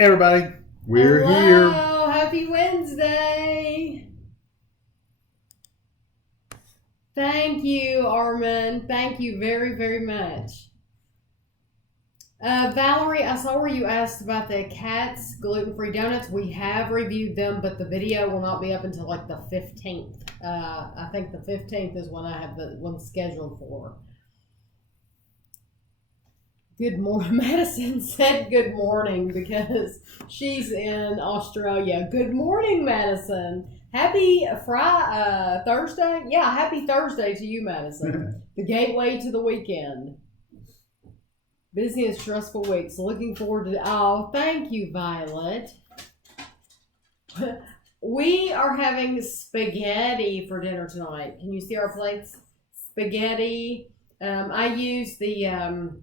Everybody, we're here. Happy Wednesday. Thank you, Armin. Thank you very, very much. Valerie, I saw where you asked about the Katz gluten-free donuts. We have reviewed them, but the video will not be up until like the 15th. I think the 15th is when I have the one scheduled for. Good morning. Madison said good morning because she's in Australia. Good morning, Madison. Happy Thursday? Yeah, happy Thursday to you, Madison. The gateway to the weekend. Busy and stressful weeks. Looking forward to... Oh, thank you, Violet. We are having spaghetti for dinner tonight. Can you see our plates? Spaghetti. I use the...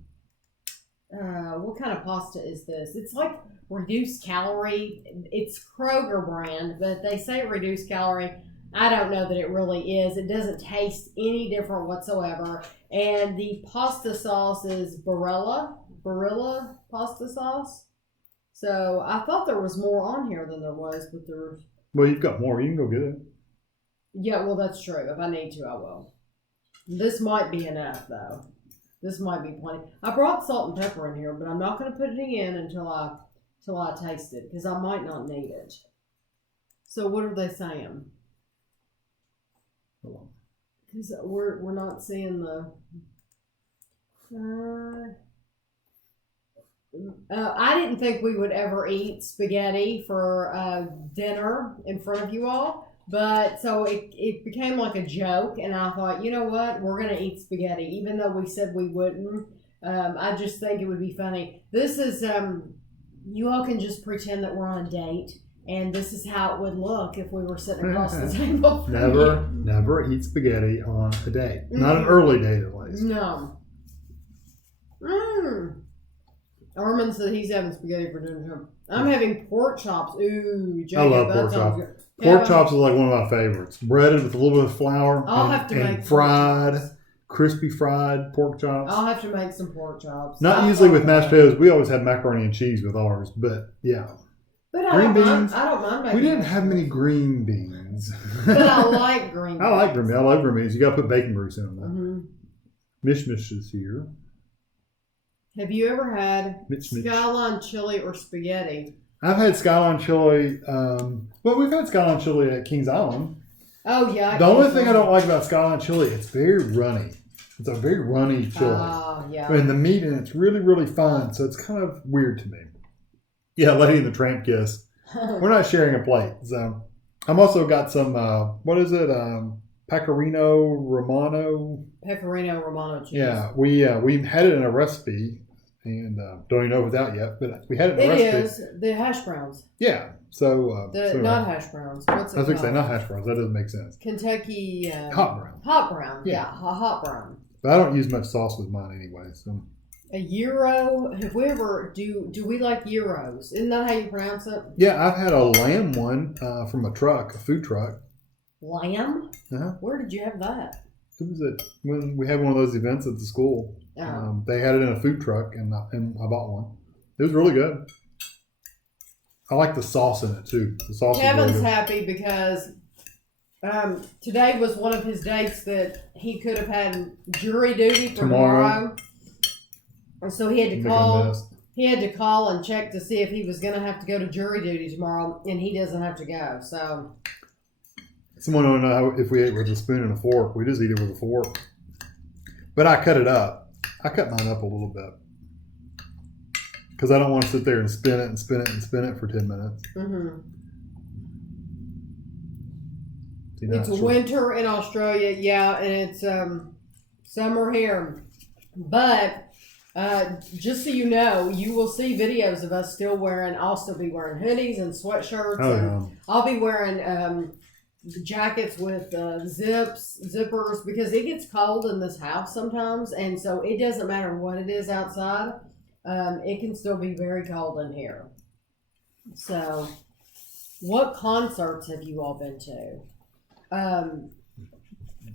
what kind of pasta is this? It's like reduced calorie. It's Kroger brand, but they say reduced calorie. I don't know that it really is. It doesn't taste any different whatsoever. And the pasta sauce is Barilla pasta sauce. So I thought there was more on here than there was, but there's... Well, you've got more. You can go get it. Yeah, well, that's true. If I need to, I will. This might be enough, though. This might be plenty. I brought salt and pepper in here, but I'm not going to put it in until I taste it, because I might not need it. So what are they saying? Because we're not seeing the... I didn't think we would ever eat spaghetti for dinner in front of you all. But so it became like a joke, and I thought, you know what, we're going to eat spaghetti, even though we said we wouldn't. I just think it would be funny. This is, you all can just pretend that we're on a date, and this is how it would look if we were sitting across the table. Never eat spaghetti on a date. Not an early date, at least. No. Armin said he's having spaghetti for dinner. I'm having pork chops. Ooh, Jacob, I love pork chops. Pork chops is like one of my favorites. Breaded with a little bit of flour. I'll have to make fried, crispy fried pork chops. I'll have to make some pork chops. Not usually with mashed potatoes. We always have macaroni and cheese with ours, but yeah. But green beans. I don't mind making. We didn't have many green beans. But I like green beans. I like green beans. I love green beans. You got to put bacon grease in them. Mishmish is here. Have you ever had Skyline chili or spaghetti? I've had Skyline chili. Well, we've had Skyline chili at Kings Island. Oh, yeah. The only thing I don't like about Skyline chili, it's very runny. It's a very runny chili. Oh, yeah. And the meat in it's really, really fine, so it's kind of weird to me. Yeah, Lady and the Tramp kiss. We're not sharing a plate. So I'm also got some, what is it? Pecorino Romano. Pecorino Romano cheese. Yeah, we had it in a recipe. And don't even know if it's out yet, but we had it in the recipe. It is. The hash browns. Yeah. So. Not hash browns. What's it I was going to say, called? not hash browns. That doesn't make sense. Kentucky. Hot brown. Hot brown. Yeah, a hot brown. But I don't use much sauce with mine anyway. So. A gyro. Have we ever, do we like gyros? Isn't that how you pronounce it? Yeah, I've had a lamb one from a food truck. Lamb? Uh-huh. Where did you have that? It was when we had one of those events at the school. Oh. They had it in a food truck, and I bought one. It was really good. I like the sauce in it too. The sauce. Kevin's is really happy because today was one of his dates that he could have had jury duty for tomorrow. And so he had to call. He had to call and check to see if he was going to have to go to jury duty tomorrow, and he doesn't have to go. So. Someone don't know if we ate with a spoon and a fork. We just eat it with a fork. But I cut it up. I cut mine up a little bit. Because I don't want to sit there and spin it and spin it and spin it for 10 minutes. Mm-hmm. It's winter in Australia, yeah, and it's summer here. But just so you know, you will see videos of us still wearing, I'll still be wearing hoodies and sweatshirts. Oh, and yeah. I'll be wearing jackets with zippers, because it gets cold in this house sometimes, and so it doesn't matter what it is outside, it can still be very cold in here. So what concerts have you all been to?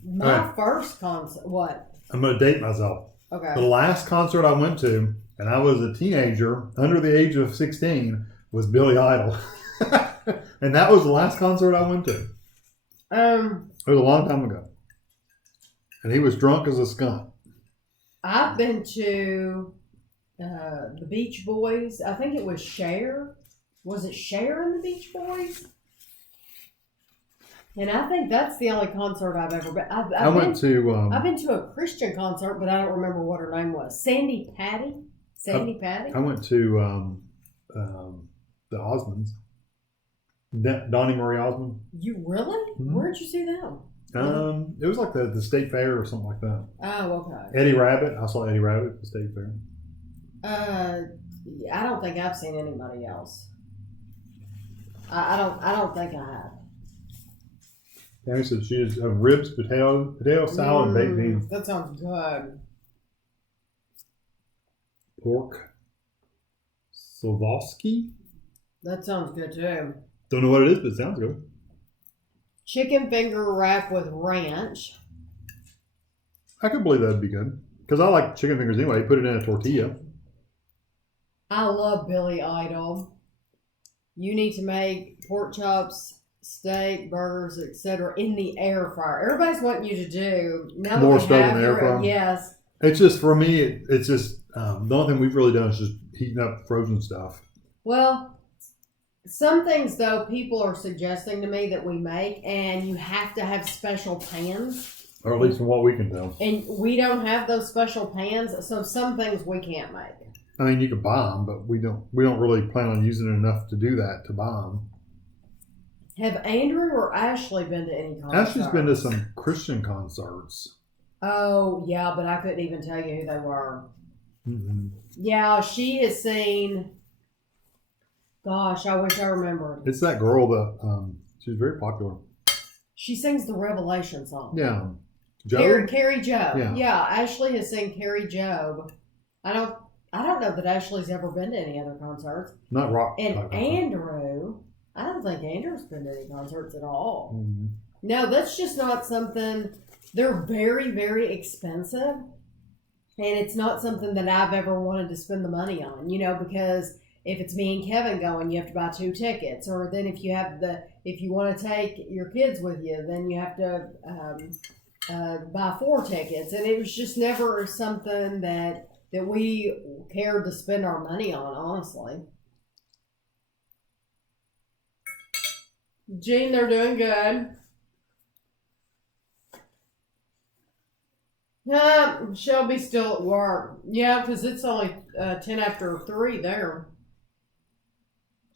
My first concert, what? I'm going to date myself. Okay. The last concert I went to, and I was a teenager under the age of 16, was Billy Idol. And that was the last concert I went to. It was a long time ago. And he was drunk as a skunk. I've been to the Beach Boys. I think it was Cher. Was it Cher and the Beach Boys? And I think that's the only concert I've ever been. I've been to a Christian concert, but I don't remember what her name was. Sandy Patty. I went to the Osmonds. Donnie Marie Osmond. You really? Mm-hmm. Where'd you see them? It was like the state fair or something like that. Oh, okay. Eddie Rabbit. I saw Eddie Rabbit at the state fair. I don't think I've seen anybody else. I don't think I have. Tami said she has ribs, potato salad, and baked beans. That sounds good. Pork Slavsky. That sounds good too. Don't know what it is, but it sounds good. Chicken finger wrap with ranch. I could believe that'd be good. Because I like chicken fingers anyway. You put it in a tortilla. I love Billy Idol. You need to make pork chops, steak, burgers, etc. in the air fryer. Everybody's wanting you to do more stuff in the air fryer. Yes. It's just for me. It's just the only thing we've really done is just heating up frozen stuff. Well, some things though people are suggesting to me that we make, and you have to have special pans. Or at least from what we can tell. And we don't have those special pans, so some things we can't make. I mean, you could buy them, but we don't really plan on using it enough to do that to buy them. Have Andrew or Ashley been to any concerts? Ashley's been to some Christian concerts. Oh, yeah, but I couldn't even tell you who they were. Mm-hmm. Yeah, she has seen... Gosh, I wish I remembered. It's that girl that... she's very popular. She sings the Revelation song. Yeah. Job? Carrie Job. Yeah, Ashley has seen Carrie Job. I don't know that Ashley's ever been to any other concerts. Not rock. And Andrew, I don't think Andrew's been to any concerts at all. Mm-hmm. No, that's just not something. They're very, very expensive, and it's not something that I've ever wanted to spend the money on. Because if it's me and Kevin going, you have to buy 2 tickets, or then if you want to take your kids with you, then you have to buy 4 tickets, and it was just never something that we cared to spend our money on, honestly. Gene, they're doing good. Shelby's still at work. Yeah, because it's only 10 after 3 there.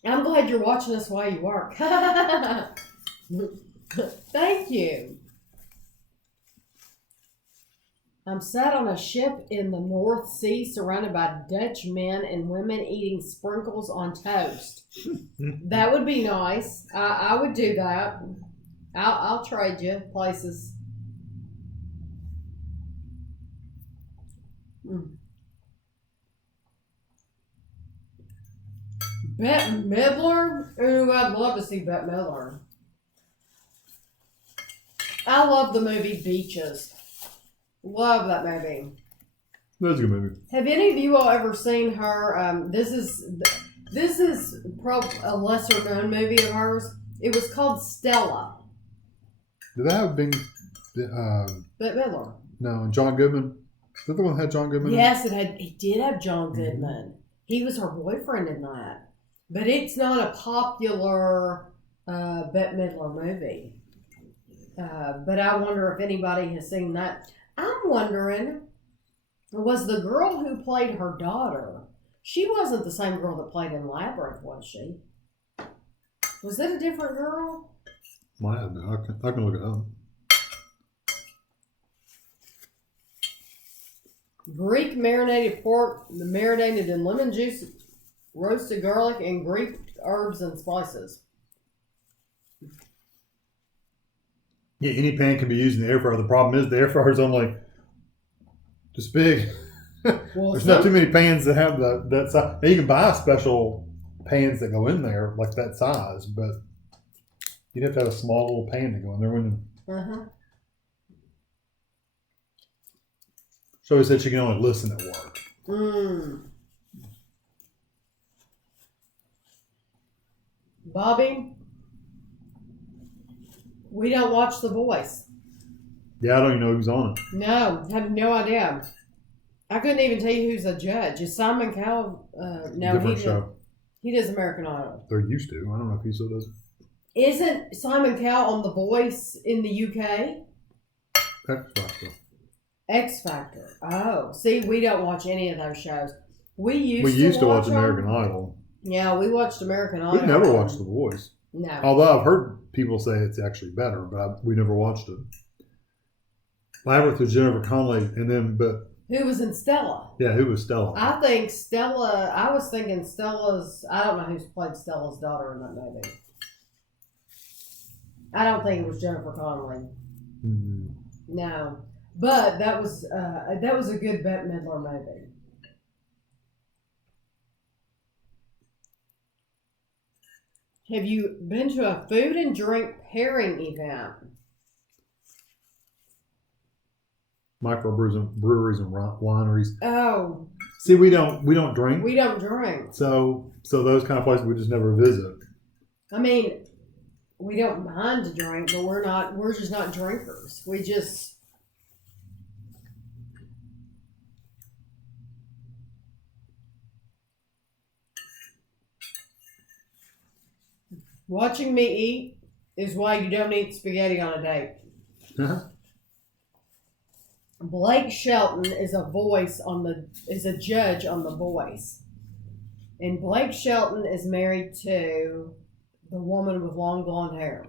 I'm glad you're watching us while you work. Thank you. I'm sat on a ship in the North Sea surrounded by Dutch men and women eating sprinkles on toast. That would be nice. I would do that. I'll trade you places. Bette Midler? Ooh, I'd love to see Bette Midler. I love the movie Beaches. Love that movie. That's a good movie. Have any of you all ever seen her? This is probably a lesser known movie of hers. It was called Stella. Did that have Bette Midler? No, John Goodman. Is that the one that had John Goodman? Yes, it did have John Goodman. Mm-hmm. He was her boyfriend in that. But it's not a popular Bette Midler movie. But I wonder if anybody has seen that. I'm wondering, was the girl who played her daughter, she wasn't the same girl that played in Labyrinth, was she? Was that a different girl? Might have been. I can look it up. Greek marinated pork, marinated in lemon juice, roasted garlic, and Greek herbs and spices. Yeah, any pan can be used in the air fryer. The problem is the air fryer is only just big. Well, there's not too many pans that have that size. Now, you can buy special pans that go in there like that size, but you'd have to have a small little pan to go in there. So he said she can only listen at work. Bobby, we don't watch The Voice. Yeah, I don't even know who's on it. No, have no idea. I couldn't even tell you who's a judge. Is Simon Cowell? No, Different show. He does American Idol. They're used to. I don't know if he still does. Isn't Simon Cowell on The Voice in the UK? X Factor. X Factor. Oh, see, we don't watch any of those shows. We used to watch them. American Idol. Yeah, we watched American Idol. We never watched The Voice. No. Although I've heard people say it's actually better, but we never watched it. Labyrinth with Jennifer Connelly, who was in Stella? Yeah, who was Stella? I think Stella. I was thinking Stella's. I don't know who's played Stella's daughter in that movie. I don't think it was Jennifer Connelly. Mm-hmm. No, but that was a good Bette Midler movie. Have you been to a food and drink pairing event? Microbreweries and wineries. Oh. See, we don't drink. We don't drink. So those kind of places we just never visit. I mean, we don't mind to drink, but we're just not drinkers. We just watching me eat is why you don't eat spaghetti on a date. Blake Shelton is a judge on The Voice. And Blake Shelton is married to the woman with long blonde hair.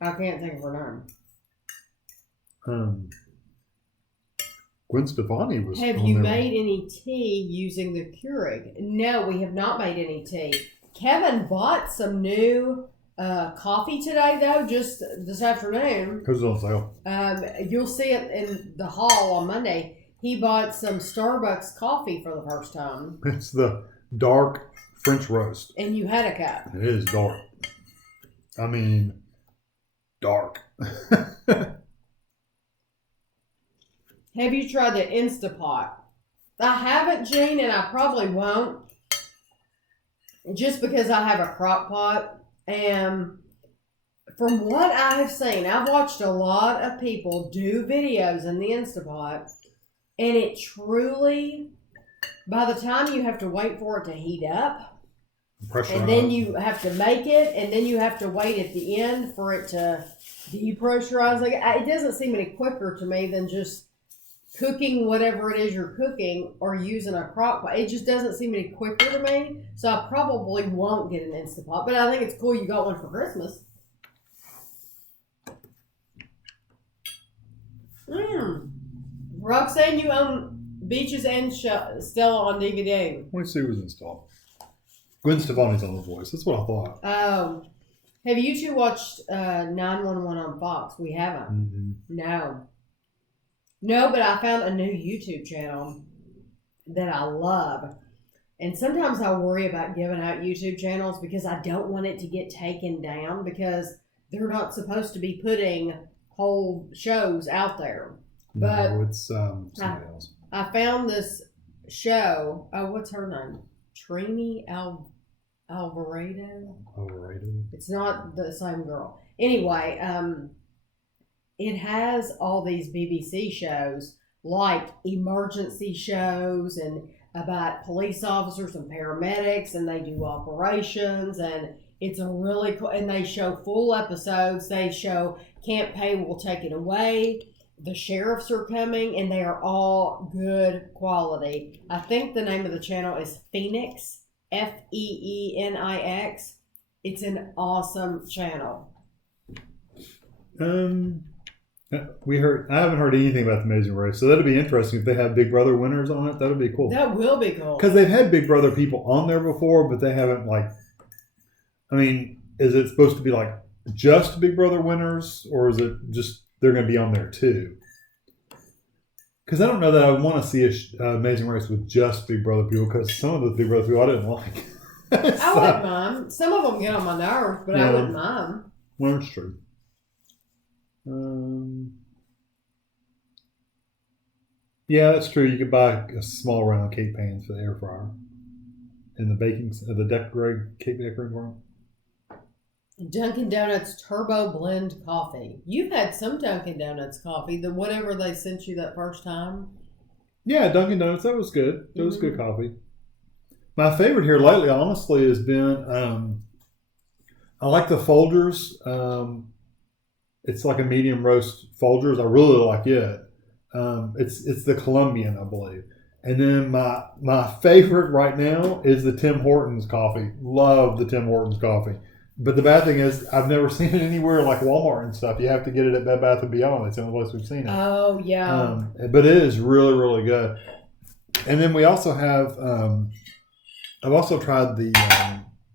I can't think of her name. Gwen Stefani was. Have you made any tea using the Keurig? No, we have not made any tea. Kevin bought some new coffee today, though, just this afternoon. Who's on sale? You'll see it in the hall on Monday. He bought some Starbucks coffee for the first time. It's the dark French roast. And you had a cup. It is dark. I mean, dark. Have you tried the Instapot? I haven't, Gene, and I probably won't. Just because I have a crock pot. And from what I have seen, I've watched a lot of people do videos in the Instapot. And it truly, by the time you have to wait for it to heat up, and then you have to make it, and then you have to wait at the end for it to depressurize. Like, it doesn't seem any quicker to me than just cooking whatever it is you're cooking or using a crock pot. It just doesn't seem any quicker to me. So I probably won't get an Instapot. But I think it's cool you got one for Christmas. Roxanne, you own Beaches and Stella on DVD. Let me see who's installed. Gwen Stefani's on The Voice. That's what I thought. Oh. Have you two watched 911 on Fox? We haven't. Mm-hmm. No, but I found a new YouTube channel that I love. And sometimes I worry about giving out YouTube channels because I don't want it to get taken down because they're not supposed to be putting whole shows out there. But no, it's somebody else. I found this show. Oh, what's her name? Trini Alvarado? Alvarado? It's not the same girl. Anyway, it has all these BBC shows, like emergency shows and about police officers and paramedics, and they do operations, and it's a really cool, and they show full episodes. They show Can't Pay, We'll Take It Away. The sheriffs are coming, and they are all good quality. I think the name of the channel is Phoenix, Feenix. It's an awesome channel. I haven't heard anything about The Amazing Race, so that'd be interesting if they have Big Brother winners on it. That would be cool. That will be cool. Because they've had Big Brother people on there before, but they haven't is it supposed to be like just Big Brother winners, or is it just they're going to be on there too? Because I don't know that I would want to see a Amazing Race with just Big Brother people, because some of the Big Brother people I didn't like. I wouldn't mind. Some of them get on my nerves, but I wouldn't mind. Well, that's true. Yeah, that's true. You could buy a small round cake pans for the air fryer. in the cake decorating part. Dunkin' Donuts Turbo Blend Coffee. You've had some Dunkin' Donuts coffee, the whatever they sent you that first time. Yeah, Dunkin' Donuts. That was good. That was good coffee. My favorite here lately, honestly, has been I like the Folgers. It's like a medium roast Folgers. I really like it. It's the Colombian, I believe. And then my favorite right now is the Tim Hortons coffee. Love the Tim Hortons coffee. But the bad thing is, I've never seen it anywhere like Walmart and stuff. You have to get it at Bed Bath & Beyond. That's the only place we've seen it. Oh, yeah. But it is really, really good. And then we also have, I've also tried the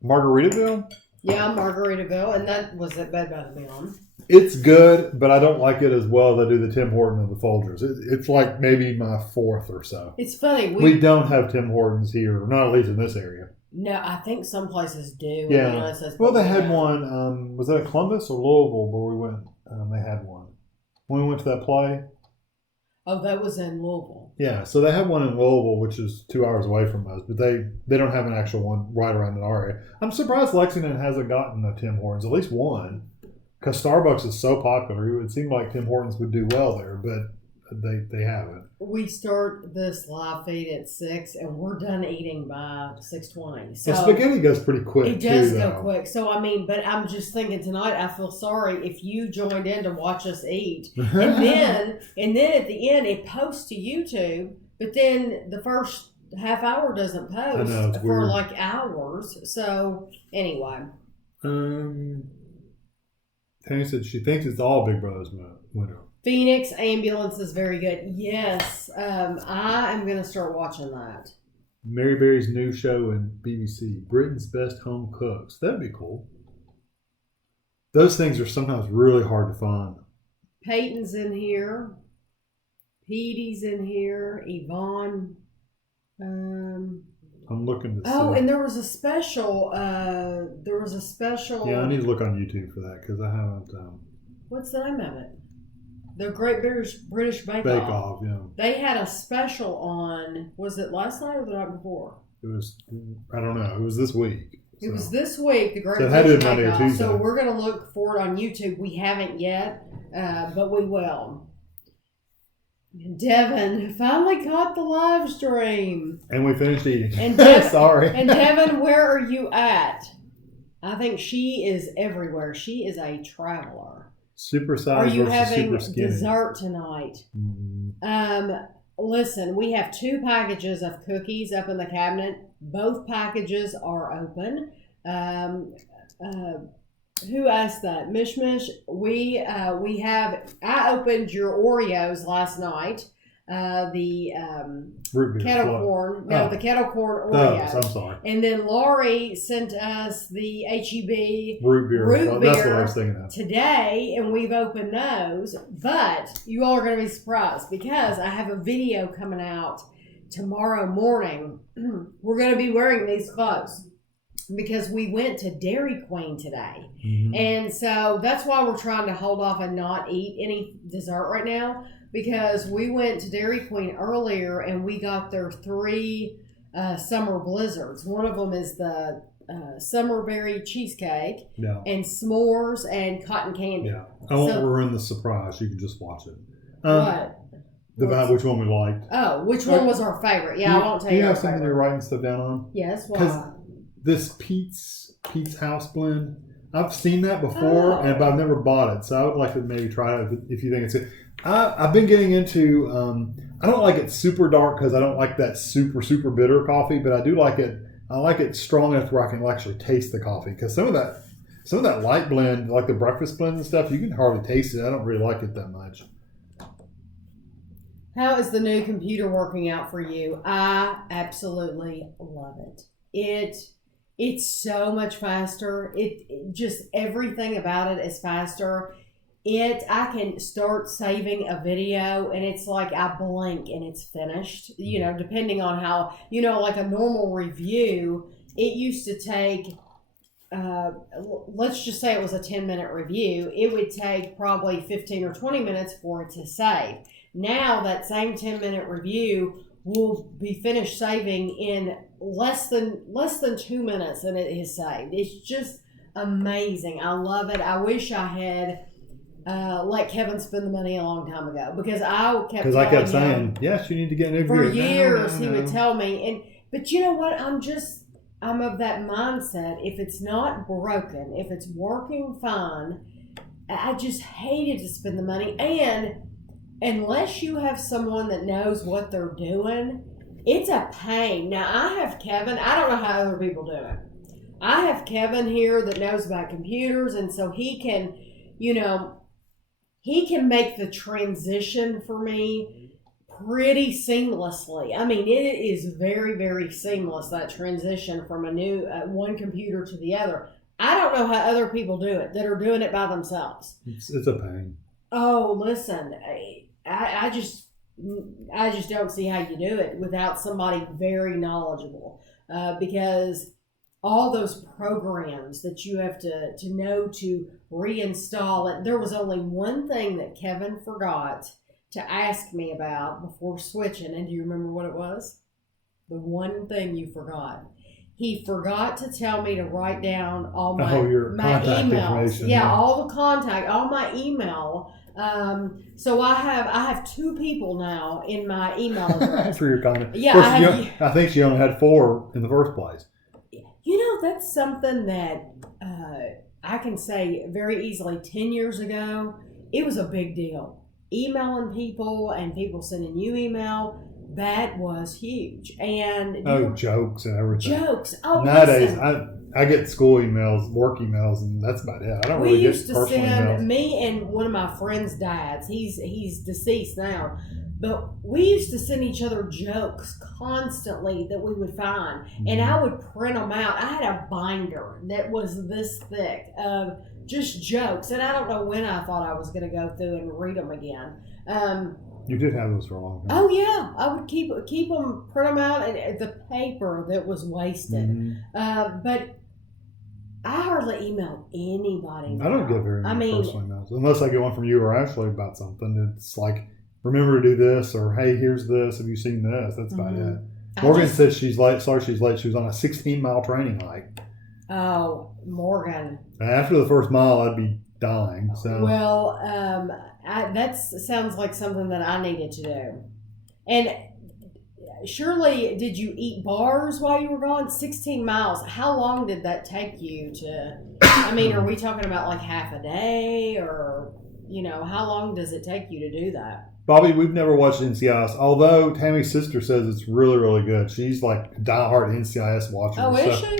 Margaritaville. Yeah, Margaritaville. And that was at Bed Bath & Beyond. It's good, but I don't like it as well as I do the Tim Horton and the Folgers. It's like maybe my fourth or so. It's funny. We don't have Tim Hortons here, not at least in this area. No, I think some places do. Yeah. Well, they had one. Was that Columbus or Louisville where we went? They had one. When we went to that play. Oh, that was in Louisville. Yeah, so they have one in Louisville, which is 2 hours away from us, but they don't have an actual one right around in our area. I'm surprised Lexington hasn't gotten a Tim Hortons, at least one, because Starbucks is so popular. It would seem like Tim Hortons would do well there, but they haven't. We start this live feed at 6, and we're done eating by 6:20. So the spaghetti goes pretty quick. It does go quick. So I mean, but I'm just thinking tonight. I feel sorry if you joined in to watch us eat, and then at the end it posts to YouTube, but then the first half hour doesn't post for weird. like hours. So anyway, Tami said she thinks it's all Big Brother's winner. Phoenix Ambulance is very good. Yes, I am going to start watching that. Mary Berry's new show in BBC, Britain's Best Home Cooks. That'd be cool. Those things are sometimes really hard to find. Peyton's in here. Petey's in here. Yvonne. I'm looking to see. Oh, and there was a special. Yeah, I need to look on YouTube for that because I haven't. What's the name of it? The Great British Bake Off. Yeah. They had a special on. Was it last night or the night before? It was. I don't know. It was this week. It was this week. The Great British Bake Off. Tuesday. So we're going to look for it on YouTube. We haven't yet, but we will. Devin finally caught the live stream. And we finished eating. And Sorry. And Devin, where are you at? I think she is everywhere. She is a traveler. Super size. Are you versus having super skinny. dessert tonight? Mm-hmm. Listen, we have 2 packages of cookies up in the cabinet. Both packages are open. Who asked that? Mishmish. We have. I opened your Oreos last night. The root beer kettle corn. No, the kettle corn Oreos. I'm sorry. And then Laurie sent us the HEB root beer. That's what I was thinking of today, and we've opened those. But you all are going to be surprised because I have a video coming out tomorrow morning. We're going to be wearing these clothes because we went to Dairy Queen today. Mm-hmm. And so that's why we're trying to hold off and not eat any dessert right now. Because we went to Dairy Queen earlier and we got their 3 summer blizzards. One of them is the summer berry cheesecake and s'mores and cotton candy. Yeah, I won't ruin the surprise. You can just watch it. What? Which one we liked. Oh, which one was our favorite? Yeah, I won't tell you. Do you have something you're writing stuff down on? Yes, why? This Pete's House blend, I've seen that before, but I've never bought it. So I would like to maybe try it if you think it's good. I've been getting into, I don't like it super dark because I don't like that super, super bitter coffee, but I do like it. I like it strong enough where I can actually taste the coffee because some of that light blend, like the breakfast blend and stuff, you can hardly taste it. I don't really like it that much. How is the new computer working out for you? I absolutely love it. It's so much faster. It just everything about it is faster. I can start saving a video and it's like I blink and it's finished, depending on how, like a normal review, it used to take, let's just say it was a 10-minute review. It would take probably 15 or 20 minutes for it to save. Now that same 10-minute review will be finished saving in less than 2 minutes, and it is saved. It's just amazing. I love it. I wish I had let Kevin spend the money a long time ago, because I kept saying, yes, you need to get a new for gear. years. He would tell me, but you know what? I'm of that mindset. If it's not broken, if it's working fine, I just hated to spend the money. And unless you have someone that knows what they're doing, it's a pain. Now, I have Kevin. I don't know how other people do it. I have Kevin here that knows about computers, and so he can, he can make the transition for me pretty seamlessly. I mean, it is very, very seamless, that transition from a new one computer to the other. I don't know how other people do it that are doing it by themselves. It's a pain. Oh, listen, I just don't see how you do it without somebody very knowledgeable, because all those programs that you have to know to reinstall it. There was only one thing that Kevin forgot to ask me about before switching, and do you remember what it was? The one thing you forgot. He forgot to tell me to write down all my emails. Yeah, all the contact, all my email. So I have 2 people now in my email address. For your contact. Yeah, I think she only had 4 in the first place. That's something that I can say very easily. 10 years ago, it was a big deal. Emailing people and people sending you email. That was huge. And jokes and everything. Jokes. Oh, nowadays, I get school emails, work emails, and that's about it. I don't really get personal emails. We used to send me and one of my friends' dads. He's deceased now, but we used to send each other jokes constantly that we would find, and I would print them out. I had a binder that was this thick of just jokes, and I don't know when I thought I was going to go through and read them again. You did have those for a long time. Oh yeah, I would keep them, print them out, and the paper that was wasted. But I hardly email anybody now. I don't get very many personal emails unless I get one from you or Ashley about something. It's like, remember to do this, or hey, here's this. Have you seen this? That's about it. Morgan said she's late. Sorry, she's late. She was on a 16-mile training hike. Oh, Morgan. After the first mile, I'd be dying. So well, that sounds like something that I needed to do. And surely, did you eat bars while you were gone? 16 miles. How long did that take you to? I mean, are we talking about like half a day, or how long does it take you to do that? Bobby, we've never watched NCIS, although Tami's sister says it's really, really good. She's like a diehard NCIS watcher. Oh, is she?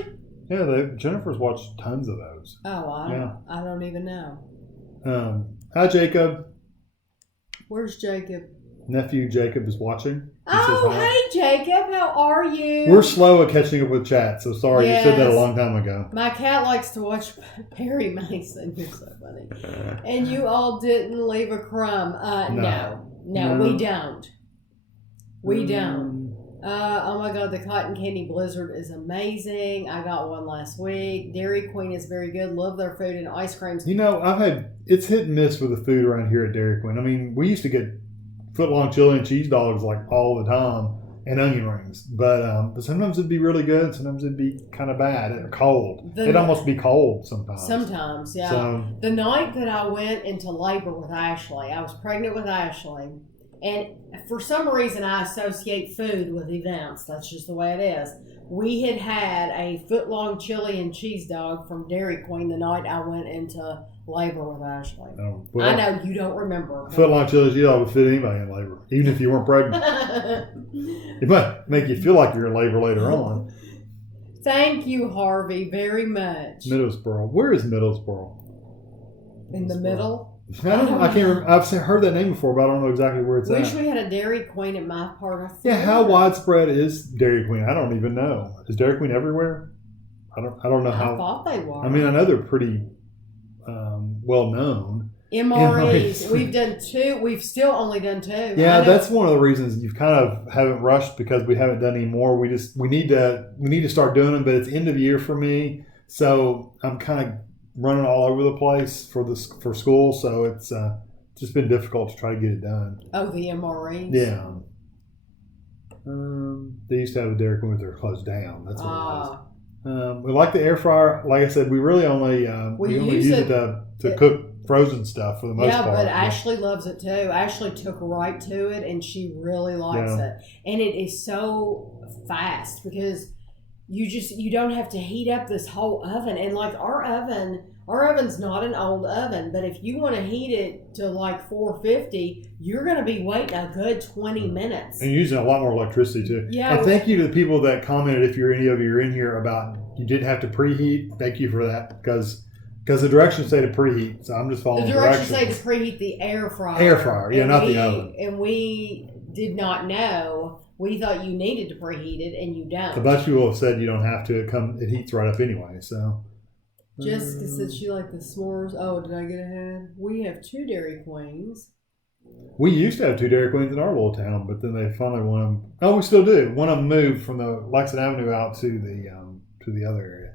Yeah, Jennifer's watched tons of those. Oh, I don't even know. Hi, Jacob. Where's Jacob? Nephew Jacob is watching. Oh, hey, Jacob. How are you? We're slow at catching up with chat, so sorry. Yes. You said that a long time ago. My cat likes to watch Perry Mason. You're so funny. And you all didn't leave a crumb. No, we don't. We don't. Oh my God, the cotton candy blizzard is amazing. I got one last week. Dairy Queen is very good. Love their food and ice creams. It's hit and miss with the food around here at Dairy Queen. I mean, we used to get foot-long chili and cheese dogs like all the time, and onion rings. But sometimes it'd be really good. Sometimes it'd be kind of bad or cold. It'd almost be cold sometimes. Sometimes, yeah. So, the night that I went into labor with Ashley, I was pregnant with Ashley. And for some reason, I associate food with events. That's just the way it is. We had a foot-long chili and cheese dog from Dairy Queen the night I went into labor with Ashley. I know you don't remember. Foot-long chili and cheese dog would fit anybody in labor, even if you weren't pregnant. It might make you feel like you're in labor later on. Thank you, Harvey, very much. Middlesboro. Where is Middlesboro? In the middle? I can't remember. I've heard that name before, but I don't know exactly where it's at. Wish we had a Dairy Queen in my part of Florida. Yeah, how widespread is Dairy Queen? I don't even know. Is Dairy Queen everywhere? I don't know how. I thought they were. I mean, I know they're pretty well known. MREs. We've done 2. We've still only done 2. Yeah, that's one of the reasons you kind of haven't rushed, because we haven't done any more. We need to start doing them, but it's end of year for me, so I'm kind of running all over the place for school, so it's just been difficult to try to get it done. Oh, the MREs? Yeah. They used to have a Dairy Queen, but they're closed down. That's what it was. Ah. We like the air fryer. Like I said, we really only we only use it to cook frozen stuff for the most part. Yeah, but Ashley loves it too. Ashley took right to it, and she really likes it. And it is so fast because you don't have to heat up this whole oven. And like our oven's not an old oven, but if you want to heat it to like 450, you're going to be waiting a good 20 minutes. And using a lot more electricity too. Yeah. And thank you to the people that commented, if any of you are in here, about you didn't have to preheat. Thank you for that, because the directions say to preheat. So I'm just following the directions. The directions say to preheat the air fryer. Air fryer, yeah, not the oven. And we did not know. We thought you needed to preheat it, and you don't. A bunch of people have said you don't have to. It heats right up anyway. So Jessica said she liked the s'mores. Oh, did I get ahead? We have 2 Dairy Queens. We used to have 2 Dairy Queens in our little town, but then they finally one of them. Oh, we still do. One of them moved from the Lexington Avenue out to the other area.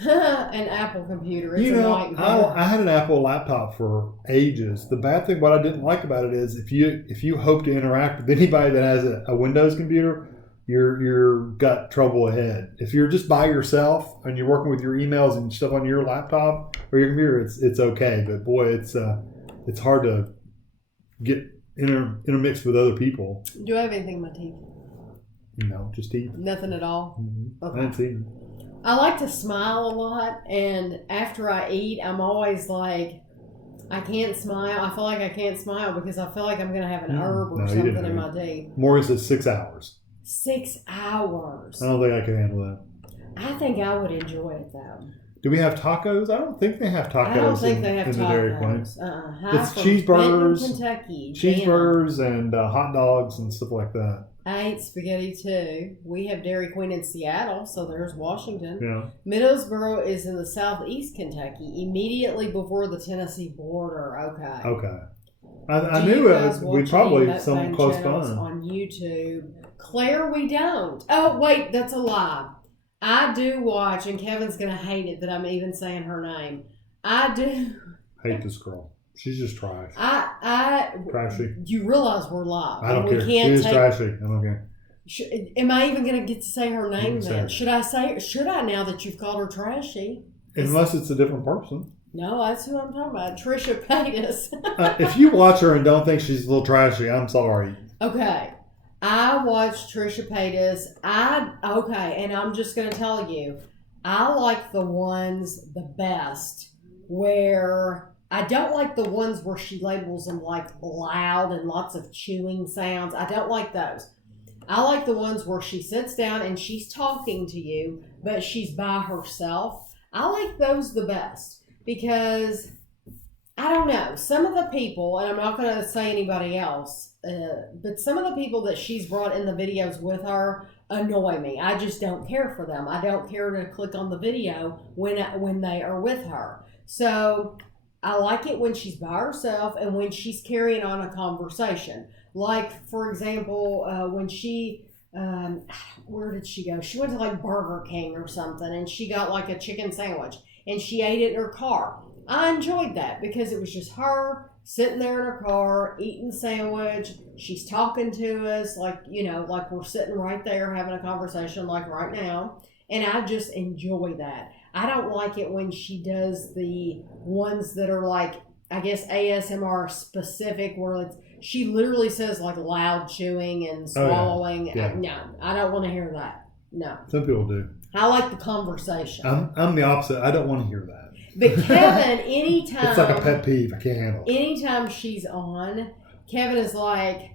An Apple computer. It's a nightmare. I had an Apple laptop for ages. The bad thing, what I didn't like about it is if you hope to interact with anybody that has a Windows computer, you're got trouble ahead. If you're just by yourself and you're working with your emails and stuff on your laptop or your computer, it's okay. But boy, it's hard to get intermixed with other people. Do I have anything in my teeth? No, just teeth. Nothing at all? Mm-hmm. Okay. I didn't see them. I like to smile a lot, and after I eat, I'm always like, I can't smile. I feel like I can't smile because I feel like I'm going to have an herb or something in my teeth. Morgan said 6 hours. 6 hours. I don't think I could handle that. I think I would enjoy it, though. Do we have tacos? I don't think they have tacos. I don't think they have in the Dairy Queen. It's cheeseburgers, Kentucky. Cheeseburgers and hot dogs and stuff like that. I ate spaghetti too. We have Dairy Queen in Seattle, so there's Washington. Yeah. Middlesboro is in the southeast Kentucky, immediately before the Tennessee border. Okay. Okay. I knew it. We probably some close by. On YouTube. Claire, we don't. Oh, wait, that's a lie. I do watch, and Kevin's going to hate it that I'm even saying her name. I do. Hate this girl. She's just trash. Trashy. You realize we're live. I don't care. She is trashy. I don't care. Am I even going to get to say her name then? Should I now that you've called her trashy? Unless it's a different person. No, that's who I'm talking about. Trisha Paytas. If you watch her and don't think she's a little trashy, I'm sorry. Okay. I watched Trisha Paytas. And I'm just going to tell you, I like the ones the best where I don't like the ones where she labels them like loud and lots of chewing sounds. I don't like those. I like the ones where she sits down and she's talking to you, but she's by herself. I like those the best because, I don't know, some of the people, and I'm not going to say anybody else, but some of the people that she's brought in the videos with her annoy me. I just don't care for them. I don't care to click on the video when they are with her. So I like it when she's by herself and when she's carrying on a conversation. Like, for example, when she, where did she go? She went to like Burger King or something and she got like a chicken sandwich and she ate it in her car. I enjoyed that because it was just her sitting there in her car, eating the sandwich. She's talking to us like we're sitting right there having a conversation like right now. And I just enjoy that. I don't like it when she does the ones that are like, I guess ASMR specific, where she literally says like loud chewing and swallowing. Oh, yeah. No, I don't want to hear that. No. Some people do. I like the conversation. I'm the opposite. I don't want to hear that. But Kevin, anytime... It's like a pet peeve. I can't handle it. Anytime she's on, Kevin is like,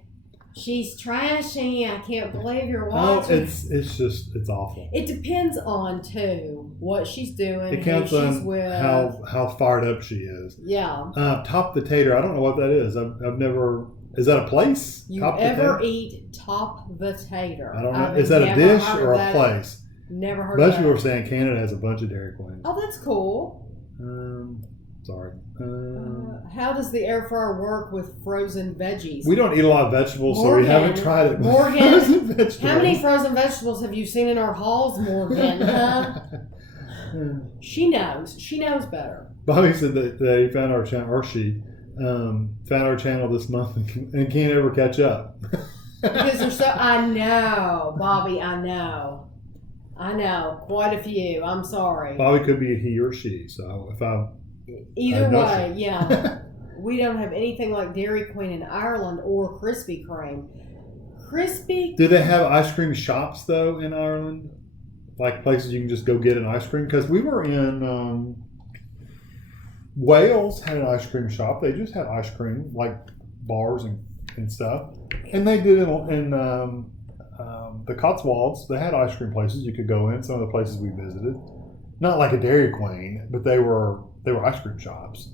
she's trashy. I can't believe you're watching. Oh, it's awful. It depends on, too, what she's doing, it counts who she's on with. how fired up she is. Yeah. Top the Tater. I don't know what that is. I've never... Is that a place? You ever eat Top the Tater? I don't know. Is that a dish or a place? Never heard of that. Most people are saying Canada has a bunch of Dairy Queens. Oh, that's cool. Sorry. How does the air fryer work with frozen veggies? We don't eat a lot of vegetables, so we haven't tried it. Morgan, how many frozen vegetables have you seen in our halls, Morgan? Huh? She knows. She knows better. Bobby said that they found our channel, or she found our channel this month and can't ever catch up. Because there's so. I know, Bobby. I know. Quite a few. I'm sorry. Bobby could be a he or she. So if I Either way, yeah. We don't have anything like Dairy Queen in Ireland or Krispy Kreme. Do they have ice cream shops though in Ireland? Like places you can just go get an ice cream? Because we were in Wales, had an ice cream shop. They just had ice cream, like bars and stuff. And they did it in the Cotswolds. They had ice cream places you could go in. Some of the places we visited, not like a Dairy Queen, but they were ice cream shops.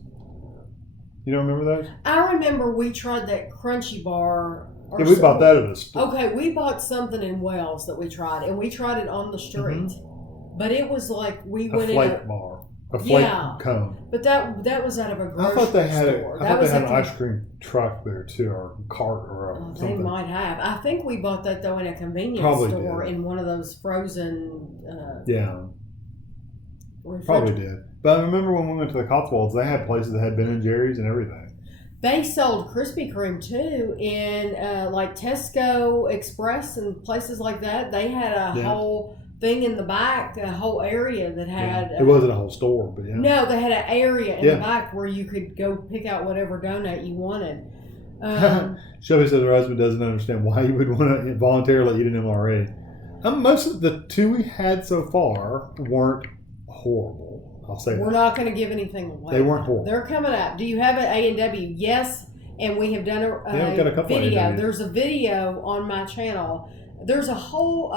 You don't remember those? I remember we tried that crunchy bar. Yeah, we bought that at a store. Okay, we bought something in Wales that we tried, and we tried it on the street. Mm-hmm. But it was like we went in a flake bar, a flake cone. But that was out of a grocery store. I thought they had an ice cream truck there too, or a cart, or something. They might have. I think we bought that though in a convenience store in one of those frozen. Probably did. But I remember when we went to the Cotswolds, they had places that had Ben & Jerry's and everything. They sold Krispy Kreme too in like Tesco Express and places like that. They had a whole thing in the back, a whole area that had. It wasn't a whole store, but yeah. No, they had an area in the back where you could go pick out whatever donut you wanted. Shelby says her husband doesn't understand why you would want to voluntarily eat an MRE. Most of the two we had so far weren't horrible. I'll say we're not going to give anything away. They weren't horrible. They're coming up. Do you have an A&W? Yes, and we have done got a couple video. A&Ws. There's a video on my channel. There's a whole.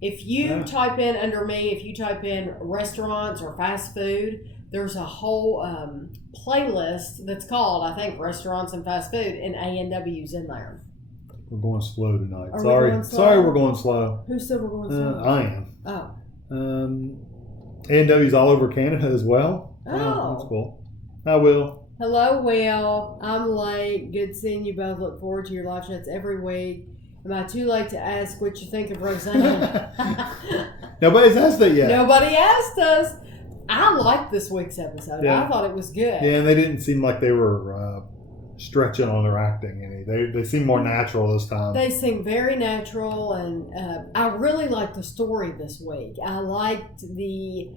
If you type in under me, if you type in restaurants or fast food, there's a whole playlist that's called, I think, restaurants and fast food, and A&W's in there. We're going slow tonight. Sorry, we're going slow. Who said we're going slow? I am. Oh. A&W's all over Canada as well. Oh. That's cool. I will. Hello, Will. I'm late. Good seeing you both. Look forward to your live chats every week. Am I too late to ask what you think of Roseanne? Nobody's asked that yet. Nobody asked us. I liked this week's episode. I thought it was good. Yeah, and they didn't seem like they were stretching on their acting any. They seem more natural this time. They seem very natural, and I really liked the story this week. I liked the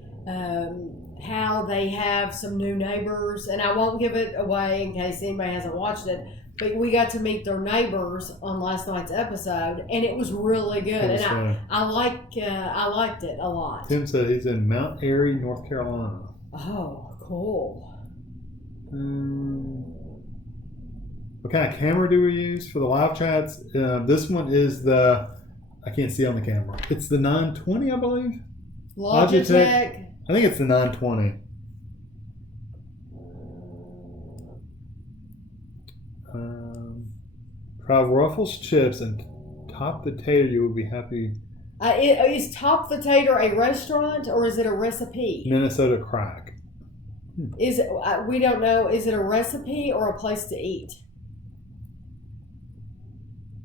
how they have some new neighbors, and I won't give it away in case anybody hasn't watched it. But we got to meet their neighbors on last night's episode, and it was really good. And I liked it a lot. Tim said he's in Mount Airy, North Carolina. Oh, cool. What kind of camera do we use for the live chats? This one is I can't see on the camera. It's the 920, I believe. Logitech. I think it's the 920. Try Ruffles chips and Top the Tater. You will be happy. Is Top the Tater a restaurant or is it a recipe? Minnesota Crack. Is it? We don't know. Is it a recipe or a place to eat?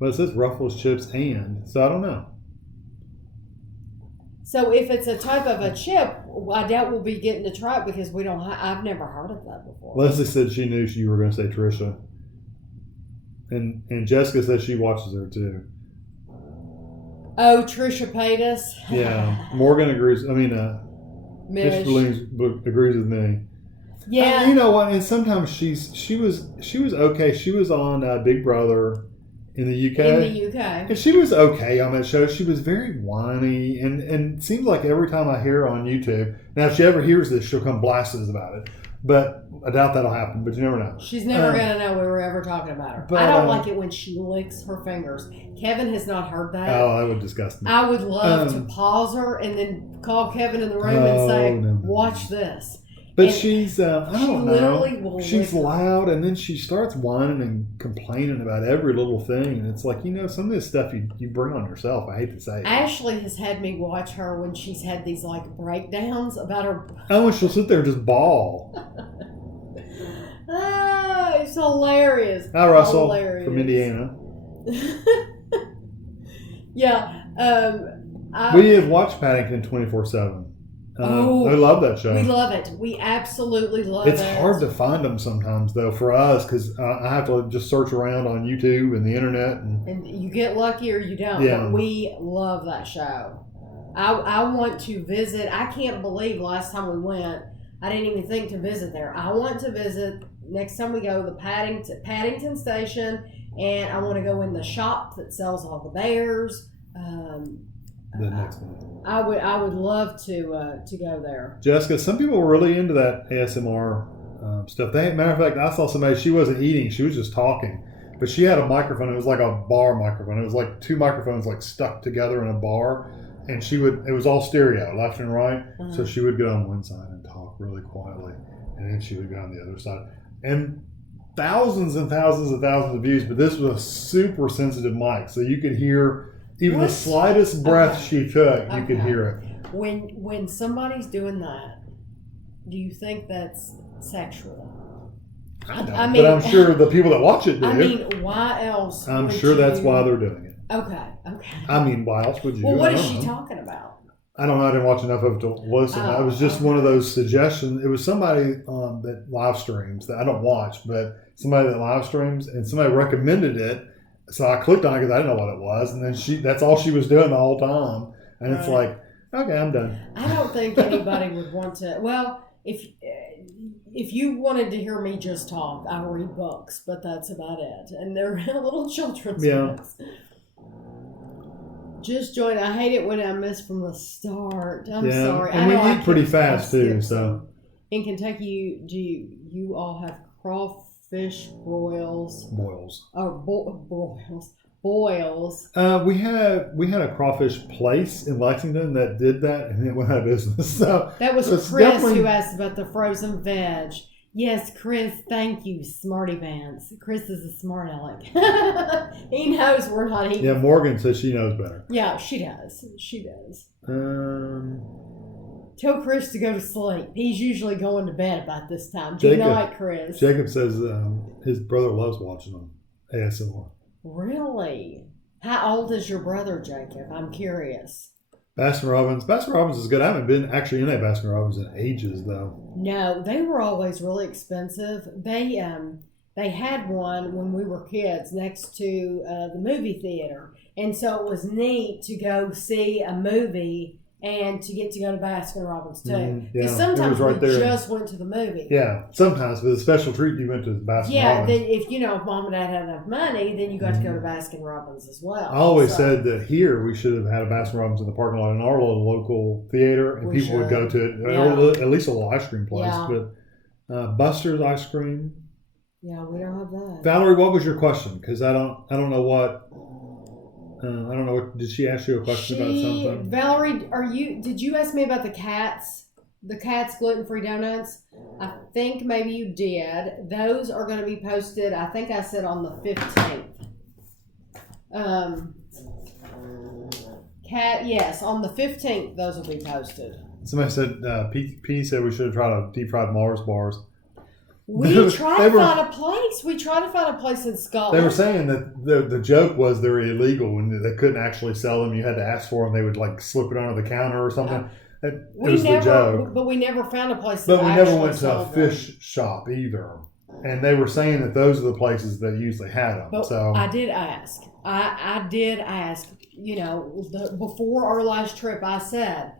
Well, it says Ruffles chips so I don't know. So if it's a type of a chip, I doubt we'll be getting to try it because we don't. I've never heard of that before. Leslie said she knew you were going to say Trisha. And Jessica says she watches her too. Oh, Trisha Paytas. Yeah, Morgan agrees. I mean, Trisha agrees with me. Yeah, you know what? And sometimes she was okay. She was on Big Brother in the UK. In the UK, and she was okay on that show. She was very whiny, and it seems like every time I hear her on YouTube. Now, if she ever hears this, she'll come blast us about it. But I doubt that'll happen, but you never know. She's never going to know we were ever talking about her. But, I don't like it when she licks her fingers. Kevin has not heard that. Oh, that would disgust me. I would love to pause her and then call Kevin in the room and say, watch this. But and she's, I don't know. She's loud, and then she starts whining and complaining about every little thing. And it's like, some of this stuff you bring on yourself. I hate to say it. Ashley has had me watch her when she's had these breakdowns about her. Oh, and she'll sit there and just bawl. It's hilarious. Hi, Russell from Indiana. Yeah. We have watched Paddington 24/7. I love that show. We love it. We absolutely love it. It's hard to find them sometimes, though, for us, because I have to just search around on YouTube and the internet. And you get lucky or you don't. Yeah. But we love that show. I want to visit. I can't believe last time we went, I didn't even think to visit there. I want to visit next time we go the Paddington Station, and I want to go in the shop that sells all the bears. The next one. I would love to go there. Jessica, some people were really into that ASMR stuff. Matter of fact, I saw somebody, she wasn't eating, she was just talking. But she had a microphone, it was like a bar microphone. It was like two microphones like stuck together in a bar. And it was all stereo, left and right. Uh-huh. So she would get on one side and talk really quietly. And then she would go on the other side. And thousands and thousands and thousands of views. But this was a super sensitive mic. So you could hear even the slightest breath she took, you could hear it. When somebody's doing that, do you think that's sexual? I mean, but I'm sure the people that watch it do. I mean, why else? I'm sure that's why they're doing it. Okay. I mean, why else would you? Well, what is she talking about? I don't know. I didn't watch enough of it to listen. It was just one of those suggestions. It was somebody that live streams that I don't watch, but somebody that live streams, and somebody recommended it. So I clicked on it because I didn't know what it was, and then that's all she was doing the whole time. And It's like, okay, I'm done. I don't think anybody would want to. Well, if you wanted to hear me just talk, I read books, but that's about it. And they're little children's books. Just join. I hate it when I miss from the start. I'm sorry. And we eat pretty fast too. So in Kentucky, do you all have crawfish boils? Boils. We had a crawfish place in Lexington that did that, and it went out of business. So that was Chris who asked about the frozen veg. Yes, Chris, thank you, Smarty Pants. Chris is a smart aleck. He knows we're not eating. Yeah, Morgan says she knows better. Yeah, she does. Tell Chris to go to sleep. He's usually going to bed about this time. Good night, Chris. Jacob says his brother loves watching them, ASMR. Really? How old is your brother, Jacob? I'm curious. Baskin Robbins is good. I haven't been actually in a Baskin Robbins in ages, though. No, they were always really expensive. They had one when we were kids next to the movie theater, and so it was neat to go see a movie and to get to go to Baskin Robbins too. Because sometimes we just went to the movie. Yeah, sometimes with a special treat you went to Baskin Robbins. Yeah, then if mom and dad had enough money, then you got to go to Baskin Robbins as well. I always said that here we should have had a Baskin Robbins in the parking lot in our little local theater, and people would go to it, or at least a little ice cream place. Yeah. But Buster's ice cream. Yeah, we don't have that. Valerie, what was your question? Because I don't know what. I don't know. Did she ask you a question about something? Valerie, did you ask me about the cats? The cats gluten-free donuts? I think maybe you did. Those are going to be posted, I think I said on the 15th. Yes, on the 15th those will be posted. Somebody said, P said we should have tried a deep fried Mars bars. We tried to find a place. We tried to find a place in Scotland. They were saying that the joke was they were illegal and they couldn't actually sell them. You had to ask for them. They would like slip it under the counter or something. It was the joke. But we never found a place that actually sold them. But we never went to a fish shop either. And they were saying that those are the places that usually had them. But so I did ask. I did ask. Before our last trip, I said,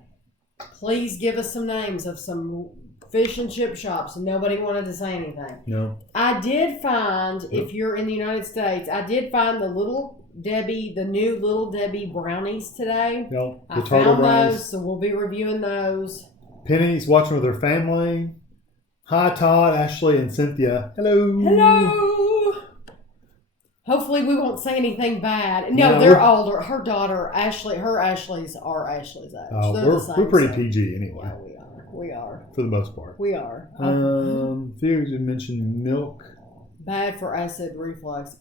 please give us some names of some fish and chip shops, and nobody wanted to say anything. No. I did find, if you're in the United States, I did find the new Little Debbie brownies today. No, I found those, so we'll be reviewing those. Penny's watching with her family. Hi, Todd, Ashley, and Cynthia. Hello. Hello. Hopefully we won't say anything bad. No, they're older. Her daughter, Ashley, her Ashleys are Ashley's age. We're pretty PG anyway. Yeah, we are. For the most part. We are. Felix, you mentioned milk. Bad for acid reflux.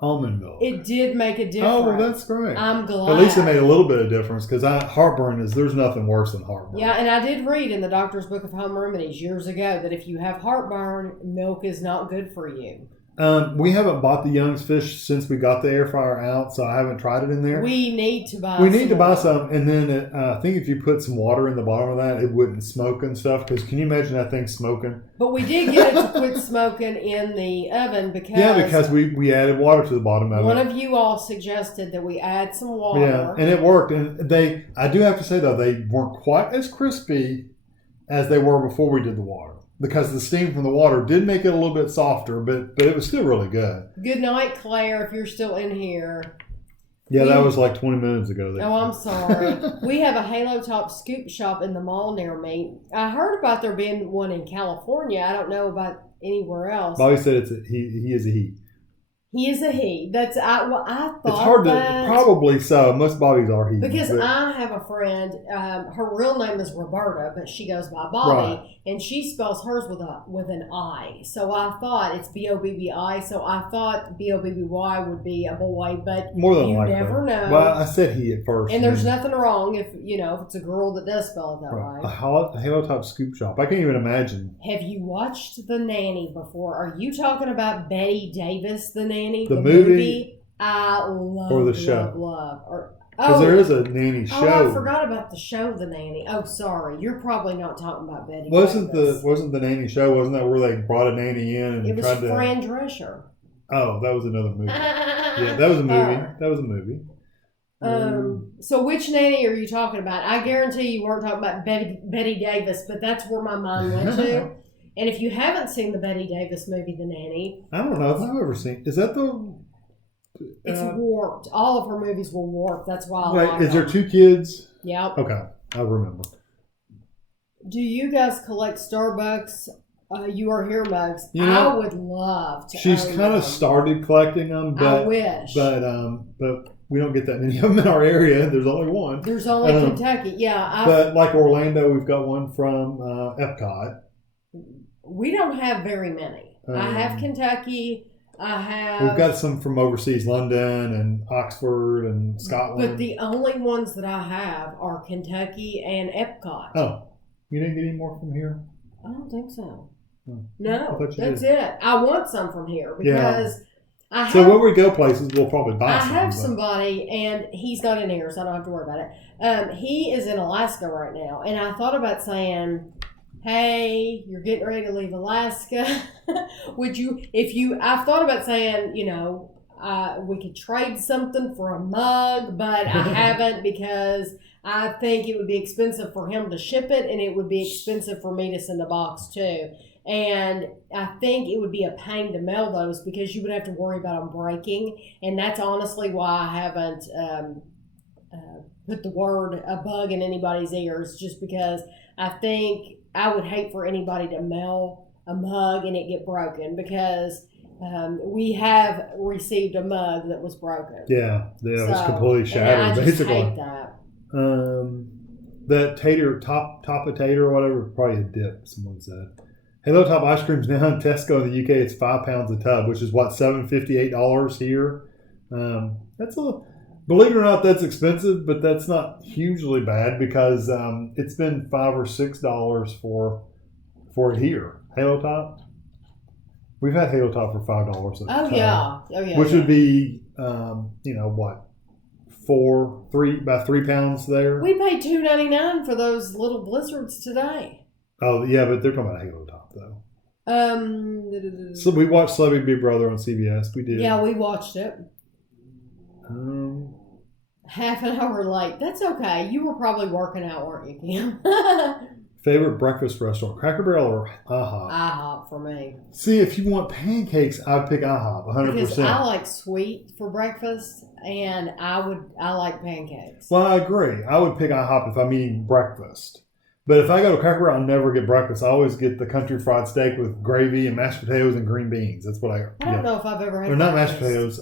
Almond milk. It did make a difference. Oh, well, that's great. I'm glad. At least it made a little bit of difference because heartburn there's nothing worse than heartburn. Yeah, and I did read in the Doctor's Book of Home Remedies years ago that if you have heartburn, milk is not good for you. We haven't bought the Young's fish since we got the air fryer out, so I haven't tried it in there. We need to buy. We need to buy some, and then I think if you put some water in the bottom of that, it wouldn't smoke and stuff. Because can you imagine that thing smoking? But we did get it to quit smoking in the oven because we added water to the bottom of it. One of you all suggested that we add some water. Yeah, and it worked. And I do have to say though, they weren't quite as crispy as they were before we did the water. Because the steam from the water did make it a little bit softer, but it was still really good. Good night, Claire, if you're still in here. Yeah, that was like 20 minutes ago. Oh, I'm sorry. We have a Halo Top scoop shop in the mall near me. I heard about there being one in California. I don't know about anywhere else. Bobby said he is a he. He is a he. I thought it's hard to probably so. Most Bobbies are he. Because I have a friend. Her real name is Roberta, but she goes by Bobby, and she spells hers with an I. So I thought it's Bobbi. So I thought Bobby would be a boy, but more than you likely. never know. Well, I said he at first, and there's nothing wrong if it's a girl that does spell it that way. A Halo Top scoop shop. I can't even imagine. Have you watched The Nanny before? Are you talking about Betty Davis, The Nanny? The movie? I love or the show? Because there is a nanny show. Oh, I forgot about the show, The Nanny. Oh, sorry. You're probably not talking about Betty Wasn't Davis. the nanny show? Wasn't that where they brought a nanny in and it was tried to? Fran Drescher. Oh, that was another movie. Yeah, that was a movie. That was a movie. So which nanny are you talking about? I guarantee you weren't talking about Betty Davis, but that's where my mind went to. And if you haven't seen the Betty Davis movie, The Nanny, I don't know if I've ever seen. Is that the? It's warped. All of her movies were warped. That's why I like them. Is there two kids? Yep. Okay, I remember. Do you guys collect Starbucks? You Are Here mugs. I would love to. She's kind of started collecting them, but I wish. But we don't get that many of them in our area. There's only one. There's only Kentucky. Yeah. But like Orlando, we've got one from Epcot. We don't have very many. I have Kentucky. We've got some from overseas, London and Oxford and Scotland. But the only ones that I have are Kentucky and Epcot. Oh, you didn't get any more from here? I don't think so. Oh, no, that's it. I want some from here because so when we go places, we'll probably buy some. I have somebody, and he's not in here, so I don't have to worry about it. He is in Alaska right now, and I thought about saying, hey, you're getting ready to leave Alaska. I've thought about saying, we could trade something for a mug, but I haven't because I think it would be expensive for him to ship it, and it would be expensive for me to send a box too. And I think it would be a pain to mail those because you would have to worry about them breaking. And that's honestly why I haven't put the word a bug in anybody's ears, just because I think I would hate for anybody to mail a mug and it get broken because we have received a mug that was broken. Yeah, it was completely shattered. I just hate that. That tater, top of tater or whatever, probably a dip, someone said. Halo Top ice cream's now in Tesco in the UK. It's £5 a tub, which is what, $7.58 here. That's believe it or not, that's expensive, but that's not hugely bad because it's been $5 or $6 for it here. Halo Top. We've had Halo Top for $5 a tub. Yeah, which would be what, about 3 pounds there. We paid $2.99 for those little blizzards today. Oh yeah, but they're talking about Halo Top though. So we watched Celebrity Big Brother on CBS. We did. Yeah, we watched it. Half an hour late. That's okay. You were probably working out, weren't you, Kim? Favorite breakfast restaurant: Cracker Barrel or IHOP? IHOP for me. See, if you want pancakes, I'd pick IHOP 100%. Because I like sweet for breakfast, and I like pancakes. Well, I agree. I would pick IHOP if I'm eating breakfast. But if I go to Cracker Barrel, I never get breakfast. I always get the country fried steak with gravy and mashed potatoes and green beans. That's what I don't know if I've ever had. They're not mashed potatoes.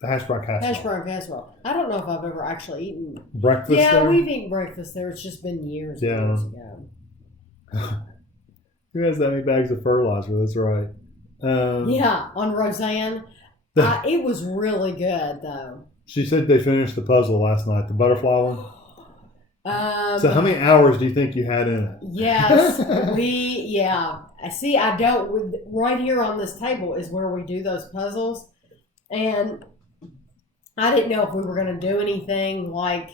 The hash brown casserole. Hash brown casserole. I don't know if I've ever actually eaten breakfast. Yeah, there? We've eaten breakfast there. It's just been years ago. Who has that many bags of fertilizer? That's right. Yeah, on Roseanne. It was really good though. She said they finished the puzzle last night. The butterfly one. So how many hours do you think you had in it? Yes, I see. I don't. Right here on this table is where we do those puzzles, and I didn't know if we were going to do anything like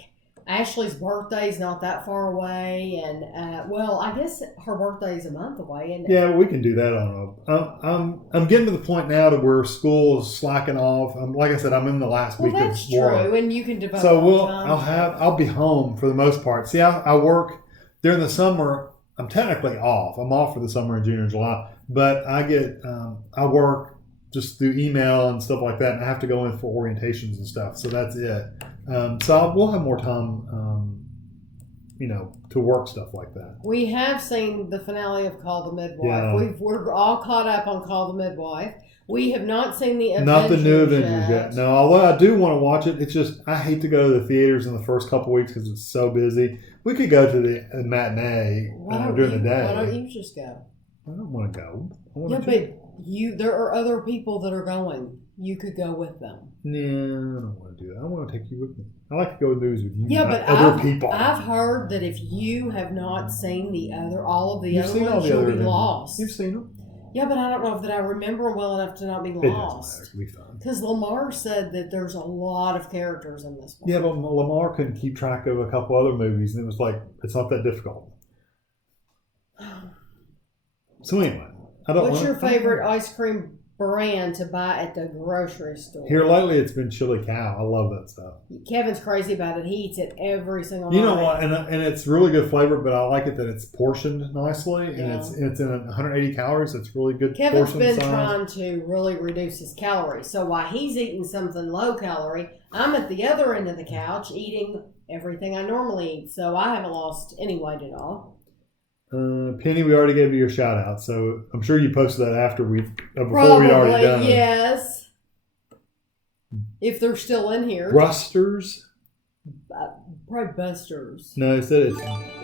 Ashley's birthday's not that far away, and I guess her birthday's a month away. And yeah, we can do that I'm getting to the point now to where school is slacking off. Like I said, I'm in the last week of work. That's true, and you can devote. So time. I'll be home for the most part. See, I work during the summer. I'm technically off. I'm off for the summer in June and July, but I work just through email and stuff like that, and I have to go in for orientations and stuff. So that's it. We'll have more time, to work stuff like that. We have seen the finale of Call the Midwife. Yeah. We're all caught up on Call the Midwife. We have not seen the Avengers Not the new Avengers yet. No, although I do want to watch it. It's just I hate to go to the theaters in the first couple weeks because it's so busy. We could go to the matinee during the day. Why don't you just go? I don't want to go. There are other people that are going. You could go with them. No, I don't want to do that. I want to take you with me. I like to go to movies with you. Yeah, but other people. I've heard that if you have not seen all of the You've other seen ones, all the you'll other be Avengers. lost. You've seen them. Yeah, but I don't know that I remember them well enough to not be It doesn't lost. matter. It'll be fun. Because Lamar said that there's a lot of characters in this one. Yeah, but Lamar couldn't keep track of a couple other movies, and it was like, it's not that difficult. So anyway, What's your favorite ice cream brand to buy at the grocery store? Here lately, it's been Chili Cow. I love that stuff. Kevin's crazy about it. He eats it every single night. You know what? And it's really good flavor, but I like it that it's portioned nicely, and it's in 180 calories. It's really good. Kevin's portion been size. trying to really reduce his calories. So while he's eating something low calorie, I'm at the other end of the couch eating everything I normally eat. So I haven't lost any weight at all. Penny, we already gave you your shout out, so I'm sure you posted that before Probably, we'd already done it. Yes. If they're still in here. Brusters? Probably Busters. No, it said it's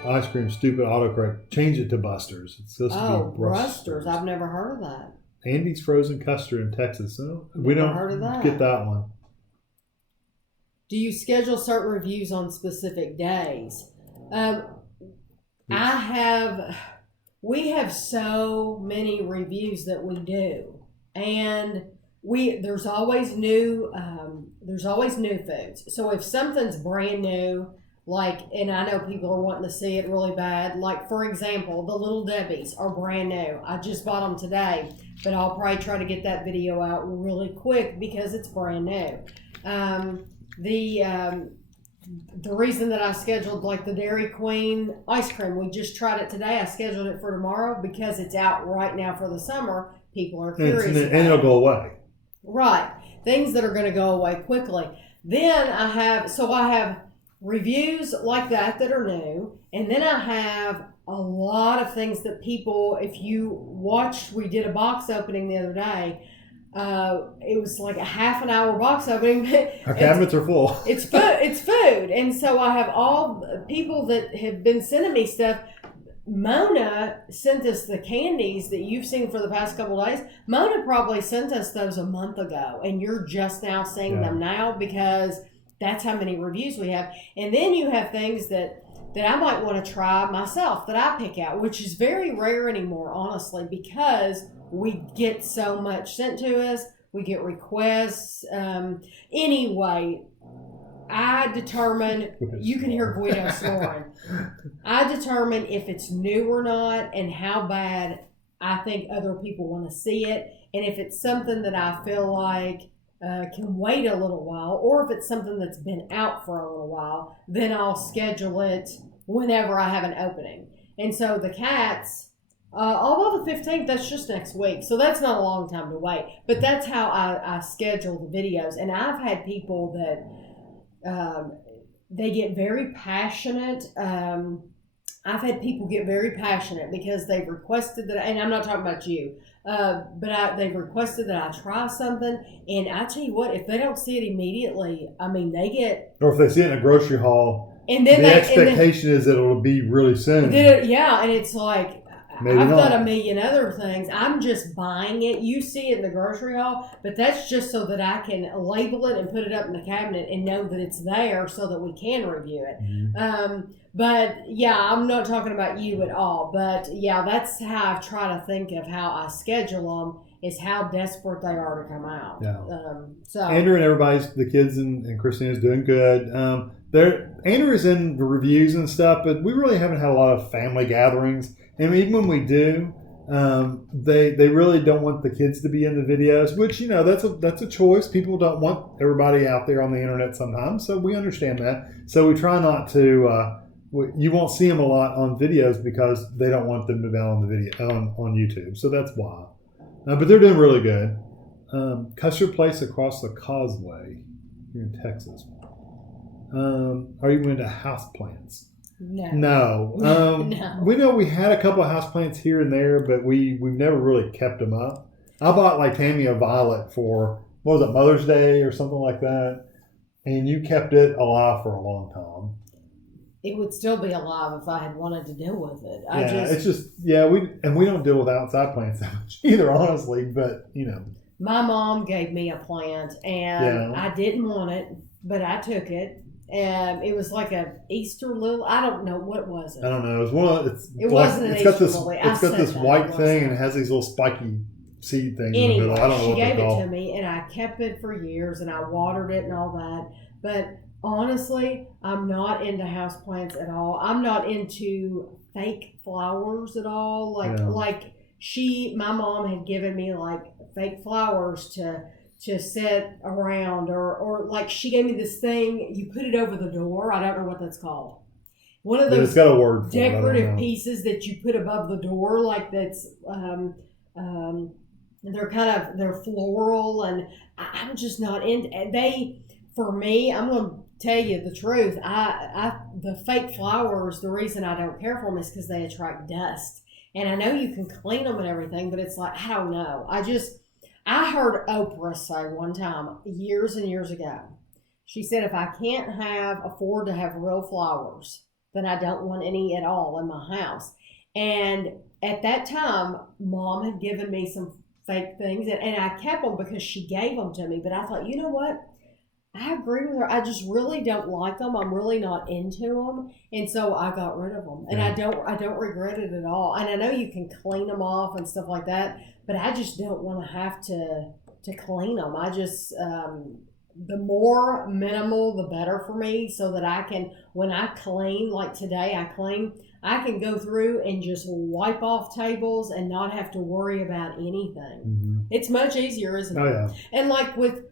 ice cream stupid autocorrect. Change it to Busters. It's supposed to be Brusters. I've never heard of that. Andy's Frozen Custard in Texas. So we Never don't heard of that. get that one. Do you schedule certain reviews on specific days? We have so many reviews that we do, and there's always new foods. So if something's brand new, and I know people are wanting to see it really bad, like for example, the Little Debbie's are brand new. I just bought them today, but I'll probably try to get that video out really quick because it's brand new. The reason that I scheduled the Dairy Queen ice cream, we just tried it today. I scheduled it for tomorrow because it's out right now for the summer. People are curious and it'll go away. Right. Things that are going to go away quickly. Then I have reviews like that are new. And then I have a lot of things that people, if you watched, we did a box opening the other day. It was like a half an hour box opening. Our cabinets are full. It's food. And so I have all people that have been sending me stuff. Mona sent us the candies that you've seen for the past couple of days. Mona probably sent us those a month ago, and you're just now seeing them now because that's how many reviews we have. And then you have things that I might want to try myself that I pick out, which is very rare anymore, honestly, because we get so much sent to us. We get requests. Anyway, I determine, you can hear Guido snoring. I determine if it's new or not and how bad I think other people want to see it. And if it's something that I feel like can wait a little while, or if it's something that's been out for a little while, then I'll schedule it whenever I have an opening. And so the cats, although the 15th, that's just next week, so that's not a long time to wait. But that's how I schedule the videos. And I've had people that they get very passionate. I've had people get very passionate because they've requested that, and I'm not talking about you, but they've requested that I try something. And I tell you what, if they don't see it immediately, I mean, they get... Or if they see it in a grocery haul, and then the expectation is that it'll be really soon. And it's like... Maybe I've not. done a million other things. I'm just buying it. You see it in the grocery haul, but that's just so that I can label it and put it up in the cabinet and know that it's there so that we can review it. Mm-hmm. But yeah, I'm not talking about you at all. But yeah, that's how I try to think of how I schedule them. Is how desperate they are to come out. Yeah. So Andrew and the kids and Christina's doing good. Andrew's in the reviews and stuff, but we really haven't had a lot of family gatherings. And even when we do, they really don't want the kids to be in the videos, which that's a choice. People don't want everybody out there on the internet sometimes, so we understand that. So we try not to. You won't see them a lot on videos because they don't want them to be on the video on YouTube. So that's why. But they're doing really good. Custard Place across the causeway here in Texas. Are you into houseplants? No. No. We know we had a couple of houseplants here and there, but we've never really kept them up. I bought like Tami a violet for, what was it, Mother's Day or something like that. And you kept it alive for a long time. It would still be alive if I had wanted to deal with it. We don't deal with outside plants that much either, honestly. But my mom gave me a plant, and I didn't want it, but I took it. And it was like a Easter lily. I don't know what was it. I don't know. It was one of it wasn't an Easter lily. It's got this white thing, and it has these little spiky seed things in the middle. I don't know what they're called. She gave it to me, and I kept it for years, and I watered it and all that. But honestly, I'm not into houseplants at all. I'm not into fake flowers at all. My mom had given me like fake flowers to sit around, or like she gave me this thing. You put it over the door. I don't know what that's called. One of those it's got a word for decorative pieces that you put above the door, like that's. They're floral, and I'm just not into. For me, I'm going to tell you the truth. The fake flowers, the reason I don't care for them is because they attract dust. And I know you can clean them and everything, but it's like, I don't know. I heard Oprah say one time, years and years ago, she said, if I can't afford to have real flowers, then I don't want any at all in my house. And at that time, Mom had given me some fake things, and I kept them because she gave them to me. But I thought, you know what? I agree with her. I just really don't like them. I'm really not into them, and so I got rid of them. And I don't regret it at all. And I know you can clean them off and stuff like that, but I just don't want to have to clean them. I just the more minimal, the better for me, so that I can, when I clean, like today I can go through and just wipe off tables and not have to worry about anything. Mm-hmm. It's much easier, isn't it? Oh yeah. And like with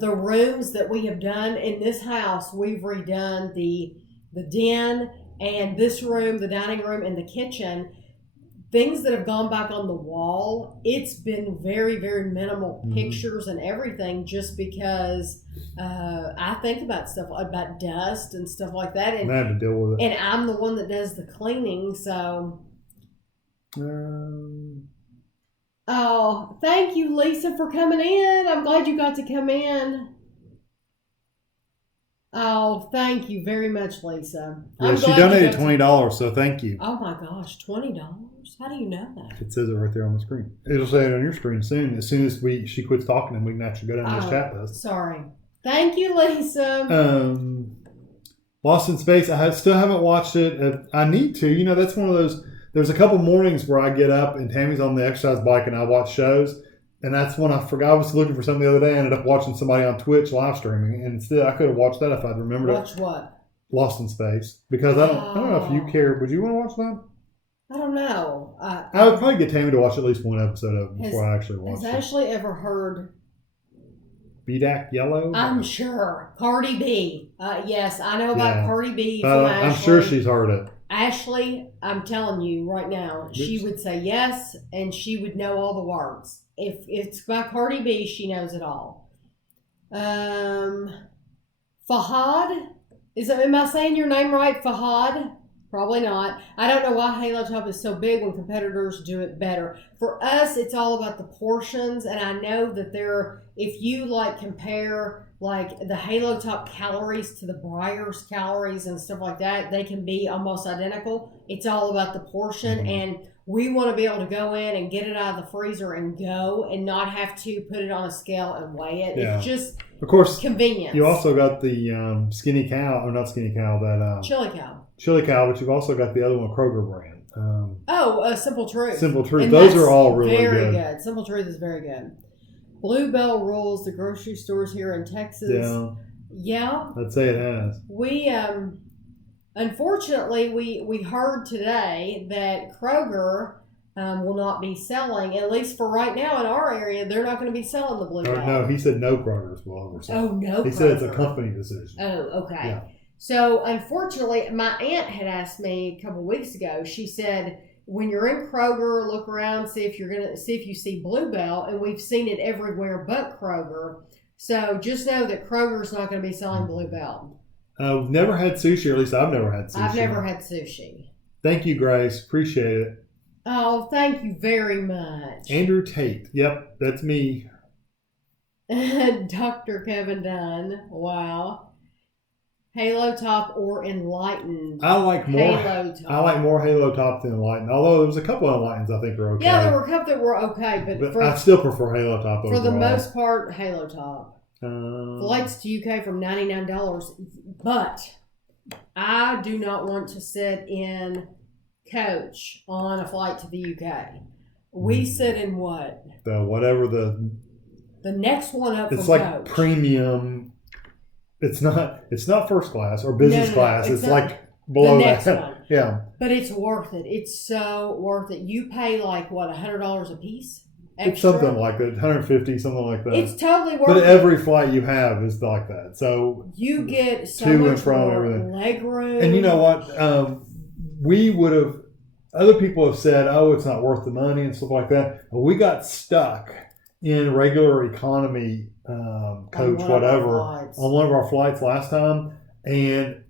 the rooms that we have done in this house, we've redone the den and this room, the dining room and the kitchen. Things that have gone back on the wall, it's been very, very minimal pictures and everything, just because I think about stuff about dust and stuff like that, and I have to deal with it. And I'm the one that does the cleaning, so. Oh, thank you, Lisa, for coming in. I'm glad you got to come in. Oh, thank you very much, Lisa. Yeah, she donated $20, so thank you. Oh my gosh, $20? How do you know that? It says it right there on the screen. It'll say it on your screen soon. As soon as she quits talking, and we can actually go down this chat list. Sorry. Thank you, Lisa. Lost in Space. I still haven't watched it. I need to. That's one of those. There's a couple mornings where I get up and Tammy's on the exercise bike and I watch shows. And that's when I forgot I was looking for something the other day. I ended up watching somebody on Twitch live streaming. And still, I could have watched that if I'd remembered. Watch what? Lost in Space. Because I don't know if you care. Would you want to watch that? I don't know. I would probably get Tammy to watch at least one episode of it before I actually watch it. Has Ashley ever heard BDAC Yellow? I'm sure. Cardi B. Yes, I know about Cardi B from Ashley. I'm sure she's heard it. Ashley, I'm telling you right now, she would say yes, and she would know all the words. If it's by Cardi B, she knows it all. Fahad? Am I saying your name right? Fahad? Probably not. I don't know why Halo Top is so big when competitors do it better. For us, it's all about the portions, and I know that if you compare the Halo Top calories to the Breyers calories and stuff like that, they can be almost identical. It's all about the portion, and we want to be able to go in and get it out of the freezer and go and not have to put it on a scale and weigh it. Yeah. Of course, convenience. you also got the skinny cow, or not skinny cow, that chili cow. Chili cow, but you've also got the other one, Kroger brand. Simple Truth. Simple Truth. And those are all really very good. Simple Truth is very good. Bluebell rules the grocery stores here in Texas. Yeah. I'd say it has. We unfortunately we heard today that Kroger will not be selling, at least for right now in our area. They're not going to be selling the Bluebell. No, he said no Kroger's will ever sell. Oh, no. He said it's a company decision. Oh, okay. Yeah. So unfortunately, my aunt had asked me a couple of weeks ago. She said, when you're in Kroger, look around, see if you see Bluebell, and we've seen it everywhere but Kroger. So just know that Kroger's not going to be selling Bluebell. We've never had sushi, or at least I've never had sushi. I've never had sushi. Thank you, Grace. Appreciate it. Oh, thank you very much. Andrew Tate. Yep, that's me. Dr. Kevin Dunn. Wow. Halo Top or Enlightened? I like more Halo Top. I like more Halo Top than Enlightened. Although there was a couple of Enlightens I think are okay. Yeah, there were a couple that were okay, but I still prefer Halo Top overall. For the most part, Halo Top. Flights to UK from $99, but I do not want to sit in coach on a flight to the UK. We sit in what? The next one up. It's from like coach. Premium. It's not first class or business class. It's like below the next that. One. Yeah. But it's worth it. It's so worth it. You pay like what, $100 a piece? Extra? It's something like that, $150, something like that. It's totally worth it. But every flight you have is like that. So you get so much more leg room. And you know what? We would have. Other people have said, "Oh, it's not worth the money" and stuff like that. But we got stuck in regular economy coach, whatever, on one of our flights last time. And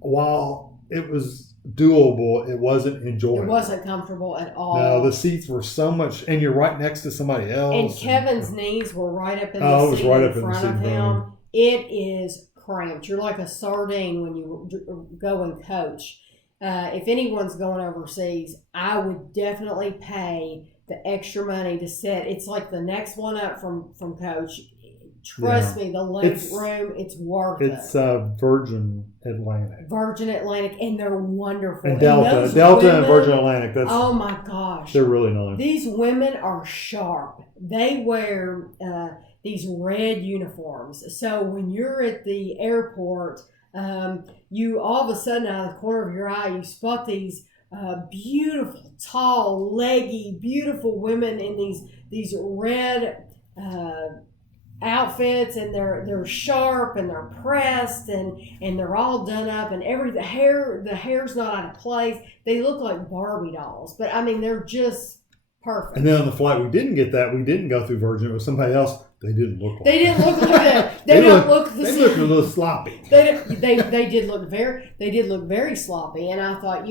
while it was doable, it wasn't enjoyable. It wasn't comfortable at all. No, the seats were so much, and you're right next to somebody else. And Kevin's knees were right up in the seat in front of him. It is cramped. You're like a sardine when you go and coach. If anyone's going overseas, I would definitely pay the extra money to sit. It's like the next one up from coach. Trust me, the leg room, it's worth it. It's Virgin Atlantic. Virgin Atlantic, and they're wonderful. And Delta and Virgin Atlantic. Oh my gosh. They're really nice. These women are sharp. They wear these red uniforms. So when you're at the airport, you all of a sudden out of the corner of your eye, you spot these beautiful, tall, leggy, beautiful women in these red outfits, and they're sharp and they're pressed and they're all done up, and the hair's not out of place. They look like Barbie dolls, but I mean they're just perfect. And then on the flight we didn't go through Virgin. It was somebody else. They didn't look like They didn't look like that. They looked a little sloppy. They did look very sloppy, and I thought,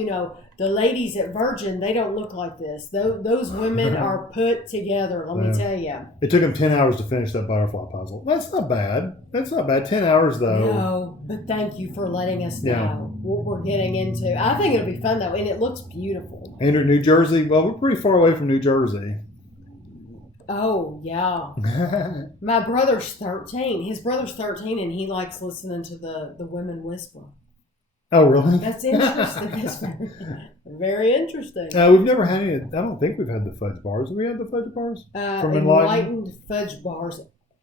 the ladies at Virgin, they don't look like this. Those women are put together, let me tell you. It took them 10 hours to finish that butterfly puzzle. That's not bad. 10 hours, though. No, but thank you for letting us know what we're getting into. I think it'll be fun, though, and it looks beautiful. And New Jersey, well, we're pretty far away from New Jersey. Oh, yeah. My brother's 13. His brother's 13, and he likes listening to the women whisper. Oh, really? That's interesting. That's very interesting. We've never had any. I don't think we've had the fudge bars. Have we had the fudge bars? From Enlightened fudge bars.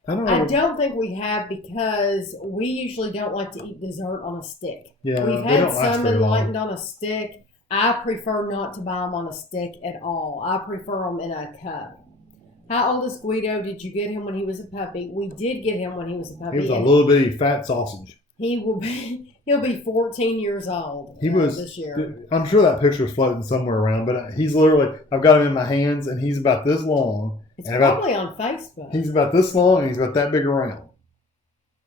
I don't think we have, because we usually don't like to eat dessert on a stick. Yeah, we've had some Enlightened on a stick. I prefer not to buy them on a stick at all. I prefer them in a cup. How old is Guido? Did you get him when he was a puppy? We did get him when he was a puppy. He was a little bitty fat sausage. He'll be 14 years old. He was this year. I'm sure that picture is floating somewhere around, but he's literally, I've got him in my hands, and he's about this long. It's probably on Facebook. He's about this long, and he's about that big around.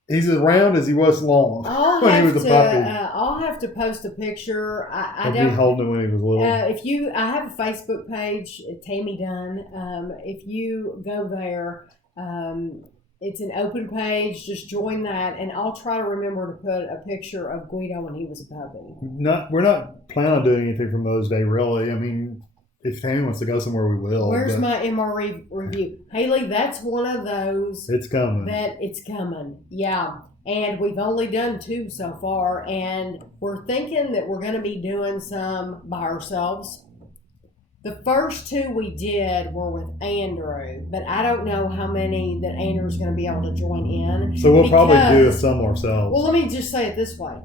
He's as round as he was long when he was a puppy. I'll have to post a picture. I don't. He holding him when he was little. I have a Facebook page, Tami Dunn. If you go there, it's an open page. Just join that, and I'll try to remember to put a picture of Guido when he was a puppy. We're not planning on doing anything from Mother's Day, really. I mean, if Tami wants to go somewhere, we will. Where's my MR review? Haley, that's one of those. It's coming. That it's coming. Yeah. And we've only done 2 so far. And we're thinking that we're going to be doing some by ourselves. The first 2 we did were with Andrew. But I don't know how many that Andrew's going to be able to join in. So we'll probably do some ourselves. Well, let me just say it this way.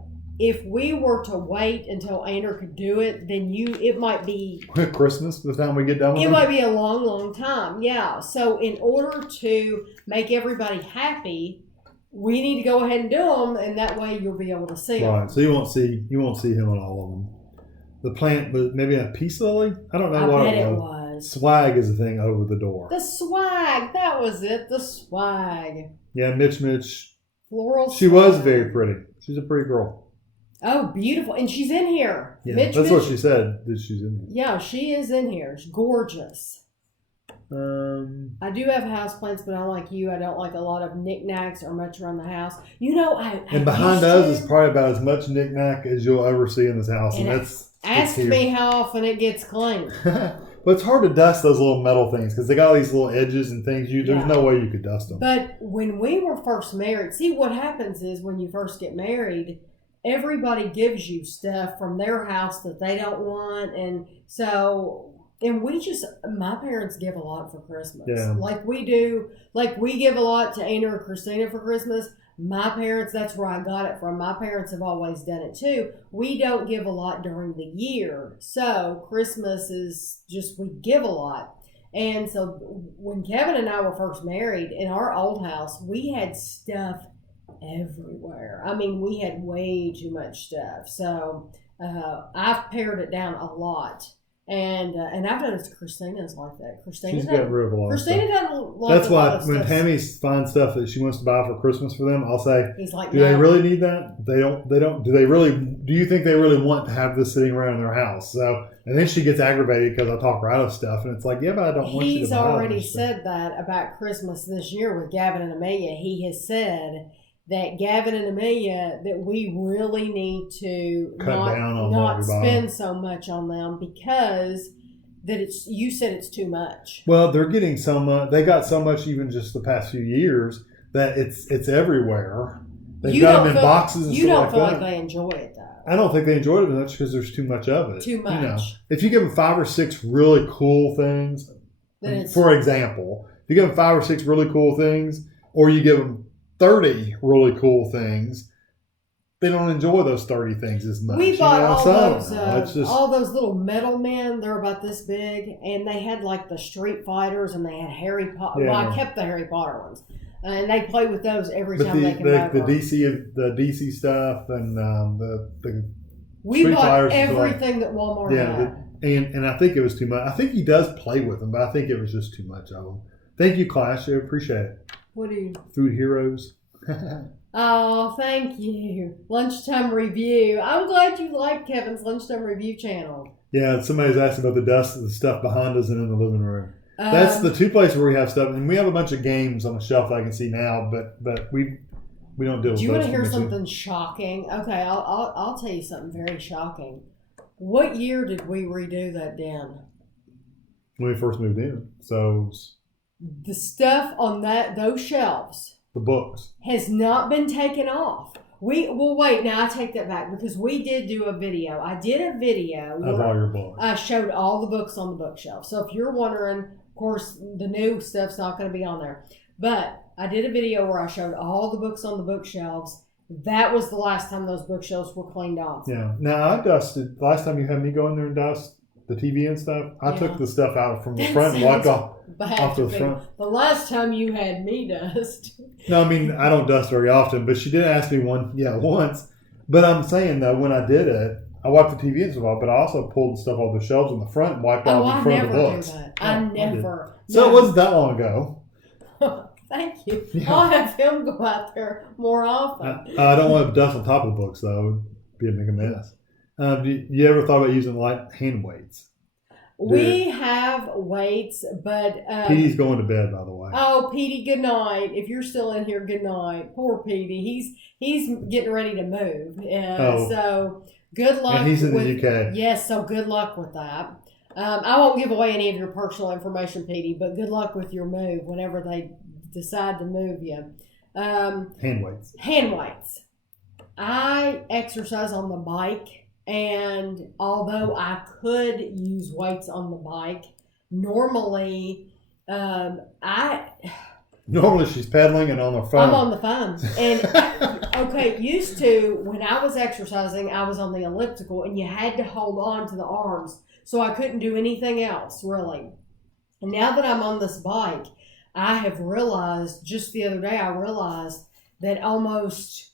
If we were to wait until Andrew could do it, then it might be Christmas by the time we get done with it. Might be a long, long time. Yeah. So in order to make everybody happy, we need to go ahead and do them, and that way you'll be able to see them. Right. So you won't see him on all of them. The plant, but maybe a peace lily. I don't know what it was. Swag is the thing over the door. The swag. That was it. The swag. Yeah, Mitch. Floral. She was very pretty. She's a pretty girl. Oh, beautiful. And she's in here. Yeah, that's what she said, that she's in here. Yeah, she is in here. She's gorgeous. I do have houseplants, but unlike you, I don't like a lot of knickknacks or much around the house. You know, and behind us is probably about as much knickknack as you'll ever see in this house. And that's ask me how often it gets cleaned. But it's hard to dust those little metal things because they got all these little edges and things. There's no way you could dust them. But when we were first married, see what happens is when you first get married, everybody gives you stuff from their house that they don't want. And so, and my parents give a lot for Christmas. Yeah. Like we do, like we give a lot to Anna or Christina for Christmas. My parents, that's where I got it from. My parents have always done it too. We don't give a lot during the year. So Christmas is just, we give a lot. And so when Kevin and I were first married in our old house, we had stuff everywhere. I mean, we had way too much stuff. So I've pared it down a lot. And I've done it to Christina's like that. She's got rid of a lot of stuff. Doesn't like That's why when Tami finds stuff that she wants to buy for Christmas for them, I'll say, he's like, do they really need that? They don't. Do you think they really want to have this sitting around in their house? So, and then she gets aggravated because I talk her out of stuff. And it's like, yeah, but I don't want you to buy it. He's already said that about Christmas this year with Gavin and Amelia. He has said that Gavin and Amelia, that we really need to not spend so much on them because you said it's too much. Well, they're getting so much. They got so much even just the past few years that it's everywhere. They've got them in boxes and stuff like that. You don't feel like they enjoy it though. I don't think they enjoy it much because there's too much of it. Too much. If you give them 5 or 6 really cool things, for example, if you give them 5 or 6 really cool things, or you give them 30 really cool things, they don't enjoy those 30 things as much. We bought all those little metal men. They're about this big, and they had like the Street Fighters, and they had Harry Potter. Yeah. Well, I kept the Harry Potter ones, and they play with those every time they come over. The DC stuff, and we Street bought Fighters everything that Walmart had. And I think it was too much. I think he does play with them, but I think it was just too much of them. Thank you, Clash. I appreciate it. What do you? Food Heroes. Oh, thank you. Lunchtime Review. I'm glad you like Kevin's Lunchtime Review channel. Yeah, somebody's asked about the stuff behind us and in the living room. That's the 2 places where we have stuff, and we have a bunch of games on the shelf that I can see now, but we don't deal with those. Do you want to hear something shocking? Okay, I'll tell you something very shocking. What year did we redo that den? When we first moved in. So the stuff on those shelves, the books, has not been taken off. Wait, now I take that back because we did do a video. I did a video of all your books. I showed all the books on the bookshelf. So if you're wondering, of course, the new stuff's not going to be on there. But I did a video where I showed all the books on the bookshelves. That was the last time those bookshelves were cleaned off. Yeah. Now I dusted. Last time you had me go in there and dust the TV and stuff, I took the stuff out from the front and wiped off the front. The last time you had me dust. No, I mean, I don't dust very often, but she did ask me once. But I'm saying, though, when I did it, I wiped the TV and stuff off, but I also pulled stuff off the shelves in the front and wiped off in front of the books. I never. So it wasn't that long ago. Thank you. Yeah. I'll have him go out there more often. I don't want to dust on top of the books, though. It would be a big mess. Do you ever thought about using light hand weights? We have weights, but... Petey's going to bed, by the way. Oh, Petey, good night. If you're still in here, good night. Poor Petey. He's getting ready to move. So good luck. And he's in the UK. Yes, so good luck with that. I won't give away any of your personal information, Petey, but good luck with your move whenever they decide to move you. Hand weights. Hand weights. I exercise on the bike, and although I could use weights on the bike, normally Normally she's pedaling and on her phone. I'm on the phone. And okay, used to, when I was exercising, I was on the elliptical and you had to hold on to the arms. So I couldn't do anything else, really. And now that I'm on this bike, I have realized, just the other day, I realized that almost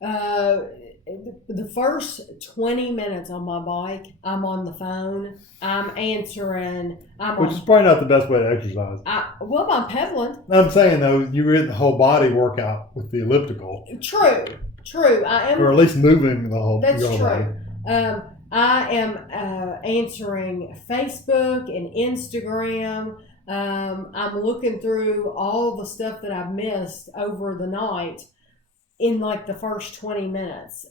the first 20 minutes on my bike, I'm on the phone. I'm answering. Which is probably not the best way to exercise. I'm pedaling. I'm saying, though, you were in the whole body workout with the elliptical. True. I am. Or at least moving the whole That's your true. body. I am answering Facebook and Instagram. I'm looking through all the stuff that I've missed over the night in like the first 20 minutes.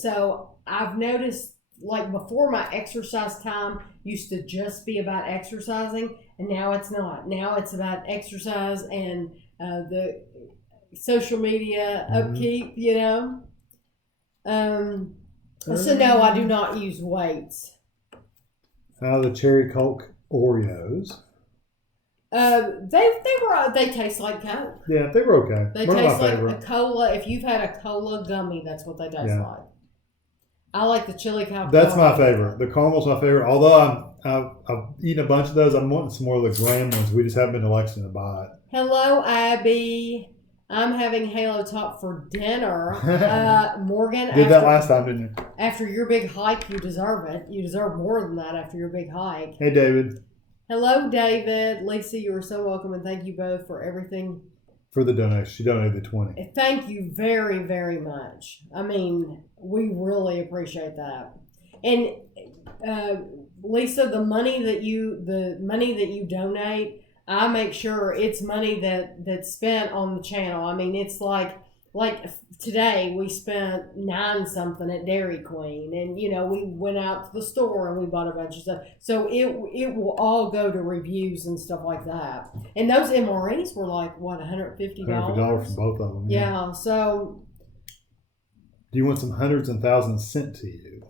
So I've noticed, like, before, my exercise time used to just be about exercising, and now it's not. Now it's about exercise and the social media upkeep, you know. So no, I do not use weights. The cherry Coke Oreos. They taste like Coke. Yeah, they were okay. They One taste like favorite. a cola. If you've had a cola gummy, that's what they taste like. I like the chili cow. That's my favorite. The caramel's my favorite. Although I've eaten a bunch of those, I'm wanting some more of the graham ones. We just haven't been to Lexington to buy it. Hello, Abby. I'm having Halo Top for dinner. Morgan, Did that last time, didn't you? After your big hike, you deserve it. You deserve more than that after your big hike. Hey, David. Hello, David. Lisa, you are so welcome, and thank you both for everything. For the donation. She donated the 20. Thank you very, very much. I mean, we really appreciate that. And Lisa, the money that you donate, I make sure it's money that's spent on the channel. I mean, it's like today we spent $9 something at Dairy Queen, and you know, we went out to the store and we bought a bunch of stuff. So it will all go to reviews and stuff like that. And those MREs were like what, $150? $150 for both of them. Yeah. So do you want some hundreds and thousands sent to you?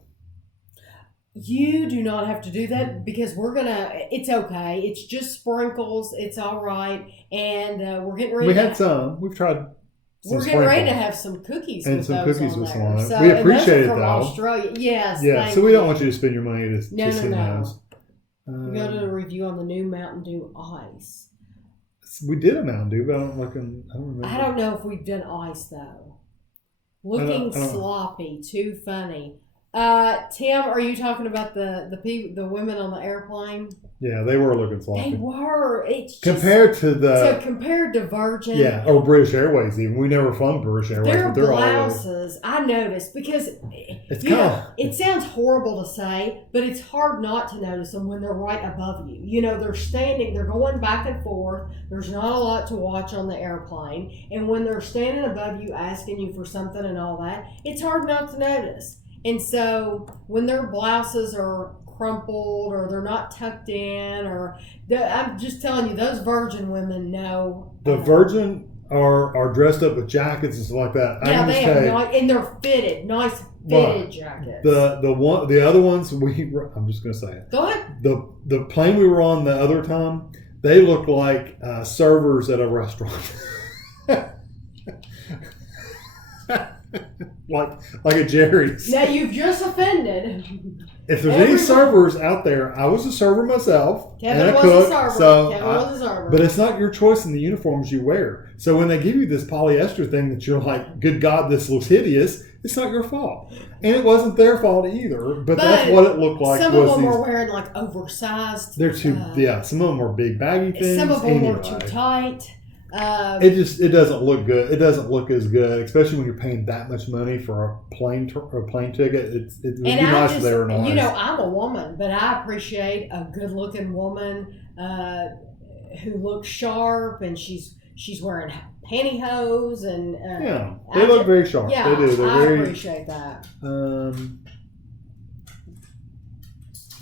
You do not have to do that because it's okay. It's just sprinkles. It's all right. And we're getting ready. We had some. We've tried. We're getting ready to have some cookies and with some those cookies on with there. some on it. So, we appreciate it from though. Australia. Yes. Yeah. So we don't want you to spend your money to No. those. We got a review on the new Mountain Dew Ice. We did a Mountain Dew, but I don't remember. I don't know if we've done ice though. Looking sloppy. Too funny. Tim, are you talking about the women on the airplane? Yeah, they were looking sloppy. They were. It's compared just, to compared to Virgin. Yeah, or British Airways even. We never flown British Airways, Their but they're blouses, I noticed because it sounds horrible to say, but it's hard not to notice them when they're right above you. You know, they're standing, they're going back and forth. There's not a lot to watch on the airplane, and when they're standing above you, asking you for something and all that, it's hard not to notice. And so when their blouses are crumpled or they're not tucked in, I'm just telling you, those Virgin women know. The Virgin are dressed up with jackets and stuff like that. Yeah, they have and they're fitted, nice fitted jackets. The other ones I'm just gonna say it. Go ahead. The plane we were on the other time, they look like servers at a restaurant. like a Jerry's. Now you've just offended. If there's any servers out there, I was a server myself. Kevin and a was cook, a server. so Kevin was a server. But it's not your choice in the uniforms you wear. So when they give you this polyester thing that you're like, good God, this looks hideous, it's not your fault. And it wasn't their fault either, but that's what it looked like. Some of them were wearing like oversized. They're too, some of them were big baggy things. Some of them were too tight. It doesn't look good. It doesn't look as good, especially when you're paying that much money for a plane ticket. It would be nice if they were nice. You know, I'm a woman, but I appreciate a good-looking woman who looks sharp, and she's wearing pantyhose and they look very sharp. Yeah, they do. I appreciate that.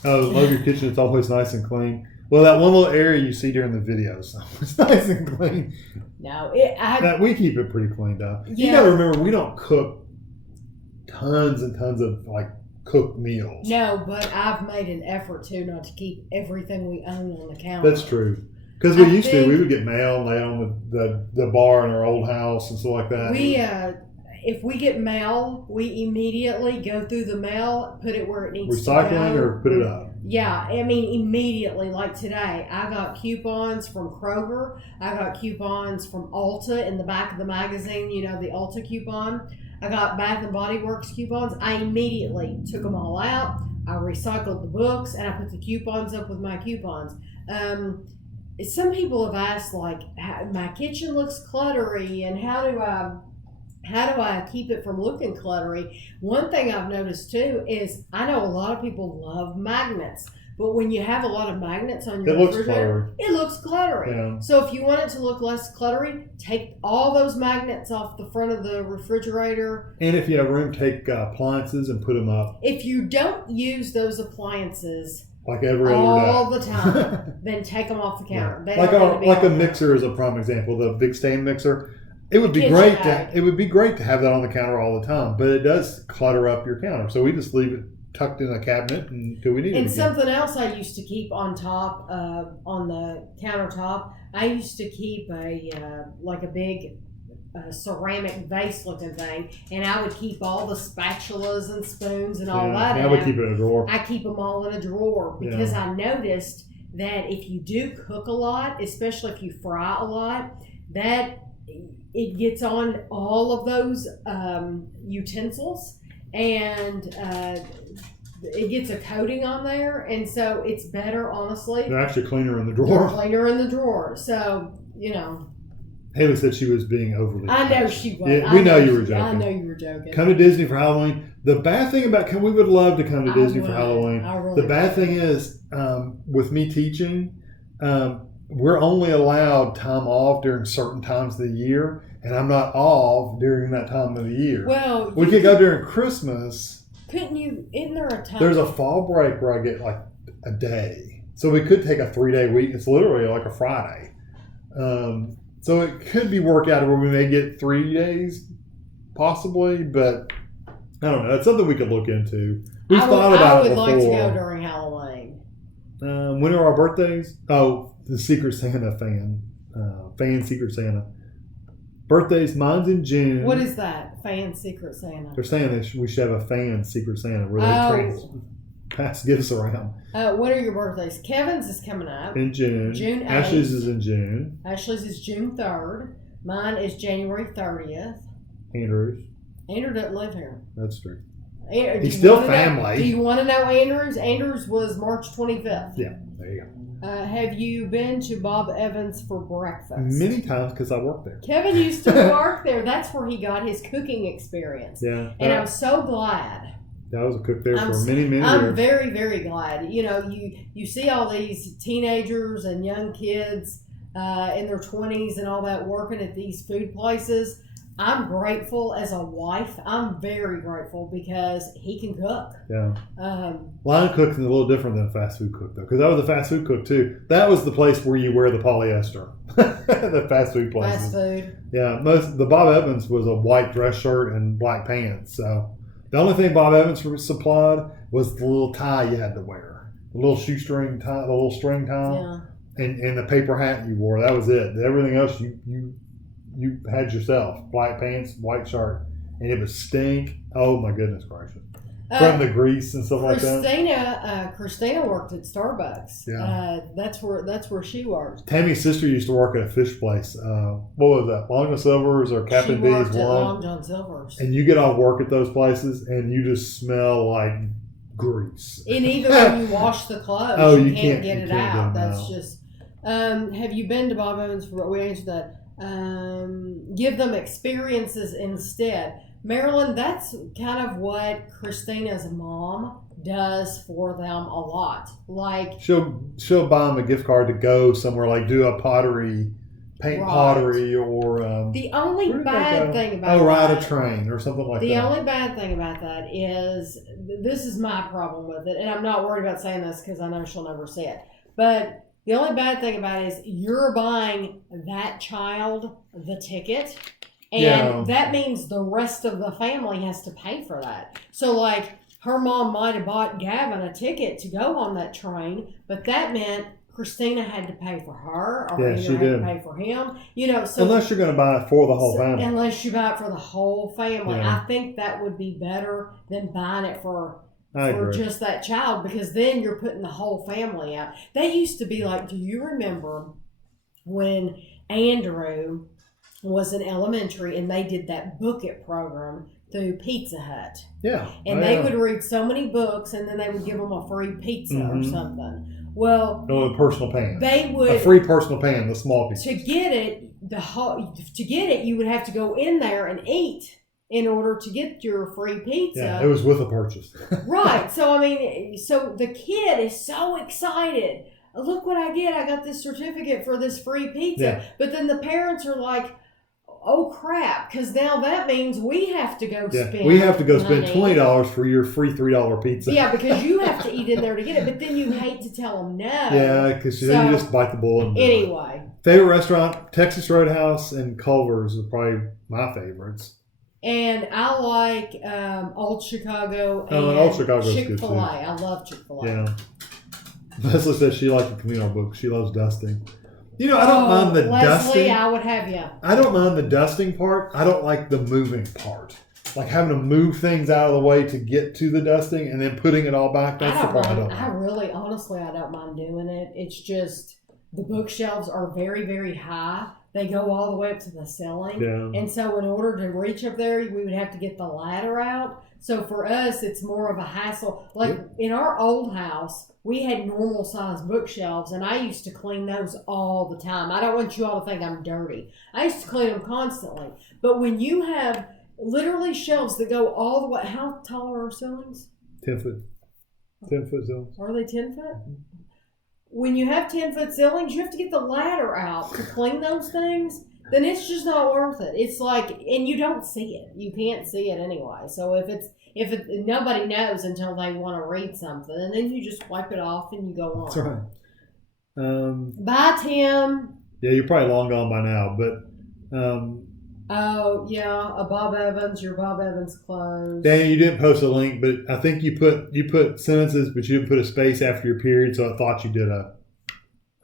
Oh, love your kitchen. It's always nice and clean. Well, that one little area you see during the videos, it's nice and clean. No, We keep it pretty cleaned up. Yeah. You got to remember, we don't cook tons and tons of like cooked meals. No, but I've made an effort too not to keep everything we own on the counter. That's true. Because we would get mail and lay on the bar in our old house and stuff like that. If we get mail, we immediately go through the mail, put it where it needs to go. Recycling or put it up? Yeah, I mean immediately. Like today, I got coupons from Kroger. I got coupons from Ulta in the back of the magazine. You know, the Ulta coupon. I got Bath and Body Works coupons. I immediately took them all out. I recycled the books and I put the coupons up with my coupons. Some people have asked, like, my kitchen looks cluttery, and how do I keep it from looking cluttery? One thing I've noticed too is I know a lot of people love magnets, but when you have a lot of magnets on your refrigerator, it looks cluttery. Yeah. So if you want it to look less cluttery, take all those magnets off the front of the refrigerator. And if you have room, take appliances and put them up. If you don't use those appliances like every other day all the time, then take them off the counter. Yeah. Like a mixer is a prime example. The big stand mixer. It would be great to have that on the counter all the time, but it does clutter up your counter. So we just leave it tucked in a cabinet until we need it. And something else I used to keep on top on the countertop, I used to keep a big ceramic vase looking thing, and I would keep all the spatulas and spoons and all that. I would keep it in a drawer. I keep them all in a drawer because I noticed that if you do cook a lot, especially if you fry a lot, that it gets on all of those utensils, and it gets a coating on there, and so it's better, honestly. They're actually cleaner in the drawer. Cleaner in the drawer. So, Haley said she was being overly I know she was. Yeah, we know you were joking. I know you were joking. Come to Disney for Halloween. The bad thing about we would love to come to Disney for Halloween. Really the bad thing is, with me teaching, we're only allowed time off during certain times of the year, and I'm not off during that time of the year. Well, we could go during Christmas. Couldn't you? Isn't there a time? There's a fall break where I get like a day, so we could take a 3-day week. It's literally like a Friday. So it could be worked out where we may get 3 days, possibly, but I don't know. It's something we could look into. We've thought about it before. I would like to go during Halloween. When are our birthdays? Oh, the Secret Santa fan Secret Santa. Birthdays, mine's in June. What is that? Fan Secret Santa? They're saying that we should have a fan Secret Santa where they pass gifts around. What are your birthdays? Kevin's is coming up. In June. June 8th. Ashley's is in June. Ashley's is June 3rd. Mine is January 30th. Andrew's. Andrew doesn't live here. That's true. He's still family. Do you want to know Andrew's? Andrew's was March 25th. Yeah, there you go. Have you been to Bob Evans for breakfast? Many times because I work there. Kevin used to work there. That's where he got his cooking experience. Yeah. And I'm so glad. I was a cook there for many years. I'm very, very glad. You see all these teenagers and young kids in their 20s and all that working at these food places. I'm grateful as a wife. I'm very grateful because he can cook. Yeah. Line cook's a little different than a fast food cook, though, because I was a fast food cook, too. That was the place where you wear the polyester. The fast food places. Fast food. Yeah. The Bob Evans was a white dress shirt and black pants. So the only thing Bob Evans supplied was the little tie you had to wear. The little shoestring tie, the little string tie. Yeah. And the paper hat you wore. That was it. Everything else you had yourself. Black pants, white shirt, and it would stink. Oh my goodness gracious! From the grease and stuff like that. Christina worked at Starbucks. Yeah, that's where she worked. Tammy's sister used to work at a fish place. What was that? Long John Silver's or Captain D's one? Long John Silver's. And you get off work at those places, and you just smell like grease. And even when you wash the clothes, you can't get it out. That's just. Have you been to Bob Evans? We answered that. Give them experiences instead. Marilyn, that's kind of what Christina's mom does for them a lot. Like she'll buy them a gift card to go somewhere, like do a pottery paint Right. pottery or The only where did they bad go? thing about ride a that- train or something like The that. only bad thing about that is, this is my problem with it, and I'm not worried about saying this because I know she'll never see it, but the only bad thing about it is you're buying that child the ticket, and Yeah. that means the rest of the family has to pay for that. So, like, her mom might have bought Gavin a ticket to go on that train, but that meant Christina had to pay for her, or Yeah, either she had did. to pay for him. You know, so Unless you're going to buy it for the whole family. unless you buy it for the whole family, Yeah. I think that would be better than buying it for I agree. just that child, because then you're putting the whole family out. They used to be like, do you remember when Andrew was in elementary and they did that book it program through Pizza Hut? Yeah. And they would read so many books and then they would give them a free pizza or something. Well, no, the personal pan. they would a free personal pan, the small piece. to get it, you would have to go in there and eat in order to get your free pizza. Yeah, it was with a purchase. Right. So I mean, so the kid is so excited. Look what I get! I got this certificate for this free pizza. Yeah. But then the parents are like, "Oh crap!" Because now that means we have to go spend. We have to go spend money. $20 for your free $3 pizza. Yeah, because you have to eat in there to get it. But then you hate to tell them no. Yeah, because you just bite the bullet. And anyway, favorite restaurant: Texas Roadhouse and Culver's are probably my favorites. And I like Old Chicago and Old Chicago's good, Chick-fil-A. too. I love Chick-fil-A. Yeah. Leslie says she likes the Camino book. She loves dusting. You know, I don't mind the Leslie, dusting. I would have you. I don't mind the dusting part. I don't like the moving part. Like having to move things out of the way to get to the dusting and then putting it all back. That's the part I don't like. Honestly, I don't mind doing it. It's just the bookshelves are very, very high. They go all the way up to the ceiling. Yeah. And so in order to reach up there, we would have to get the ladder out. So for us, it's more of a hassle. Like in our old house, we had normal sized bookshelves, and I used to clean those all the time. I don't want you all to think I'm dirty. I used to clean them constantly. But when you have literally shelves that go all the way, how tall are our ceilings? 10 foot. 10 foot ceilings. Are they 10 foot? When you have 10-foot ceilings, you have to get the ladder out to clean those things. Then it's just not worth it. It's like, and you don't see it. You can't see it anyway. So if nobody knows until they want to read something, and then you just wipe it off and you go on. That's right. Bye, Tim. Yeah, you're probably long gone by now, but oh yeah, Bob Evans. Your Bob Evans closed. Danny, you didn't post a link, but I think you put sentences, but you didn't put a space after your period, so I thought you did a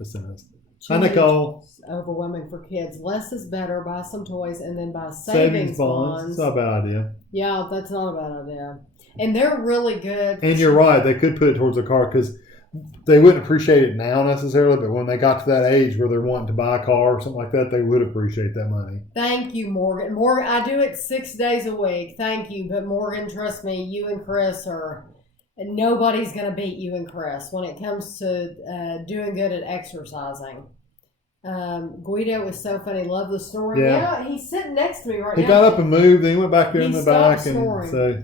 sentence. Hi, Nicole. Overwhelming for kids. Less is better. Buy some toys and then buy savings bonds. It's not a bad idea. Yeah, that's not a bad idea. And they're really good. And you're right. They could put it towards the car because they wouldn't appreciate it now necessarily, but when they got to that age where they're wanting to buy a car or something like that, they would appreciate that money. Thank you, Morgan. Morgan, I do it 6 days a week. Thank you. But Morgan, trust me, you and Chris nobody's going to beat you and Chris when it comes to doing good at exercising. Guido was so funny. Love the snoring. Yeah, he's sitting next to me right now. He got up and moved, then he went back there in the back. Snoring. And so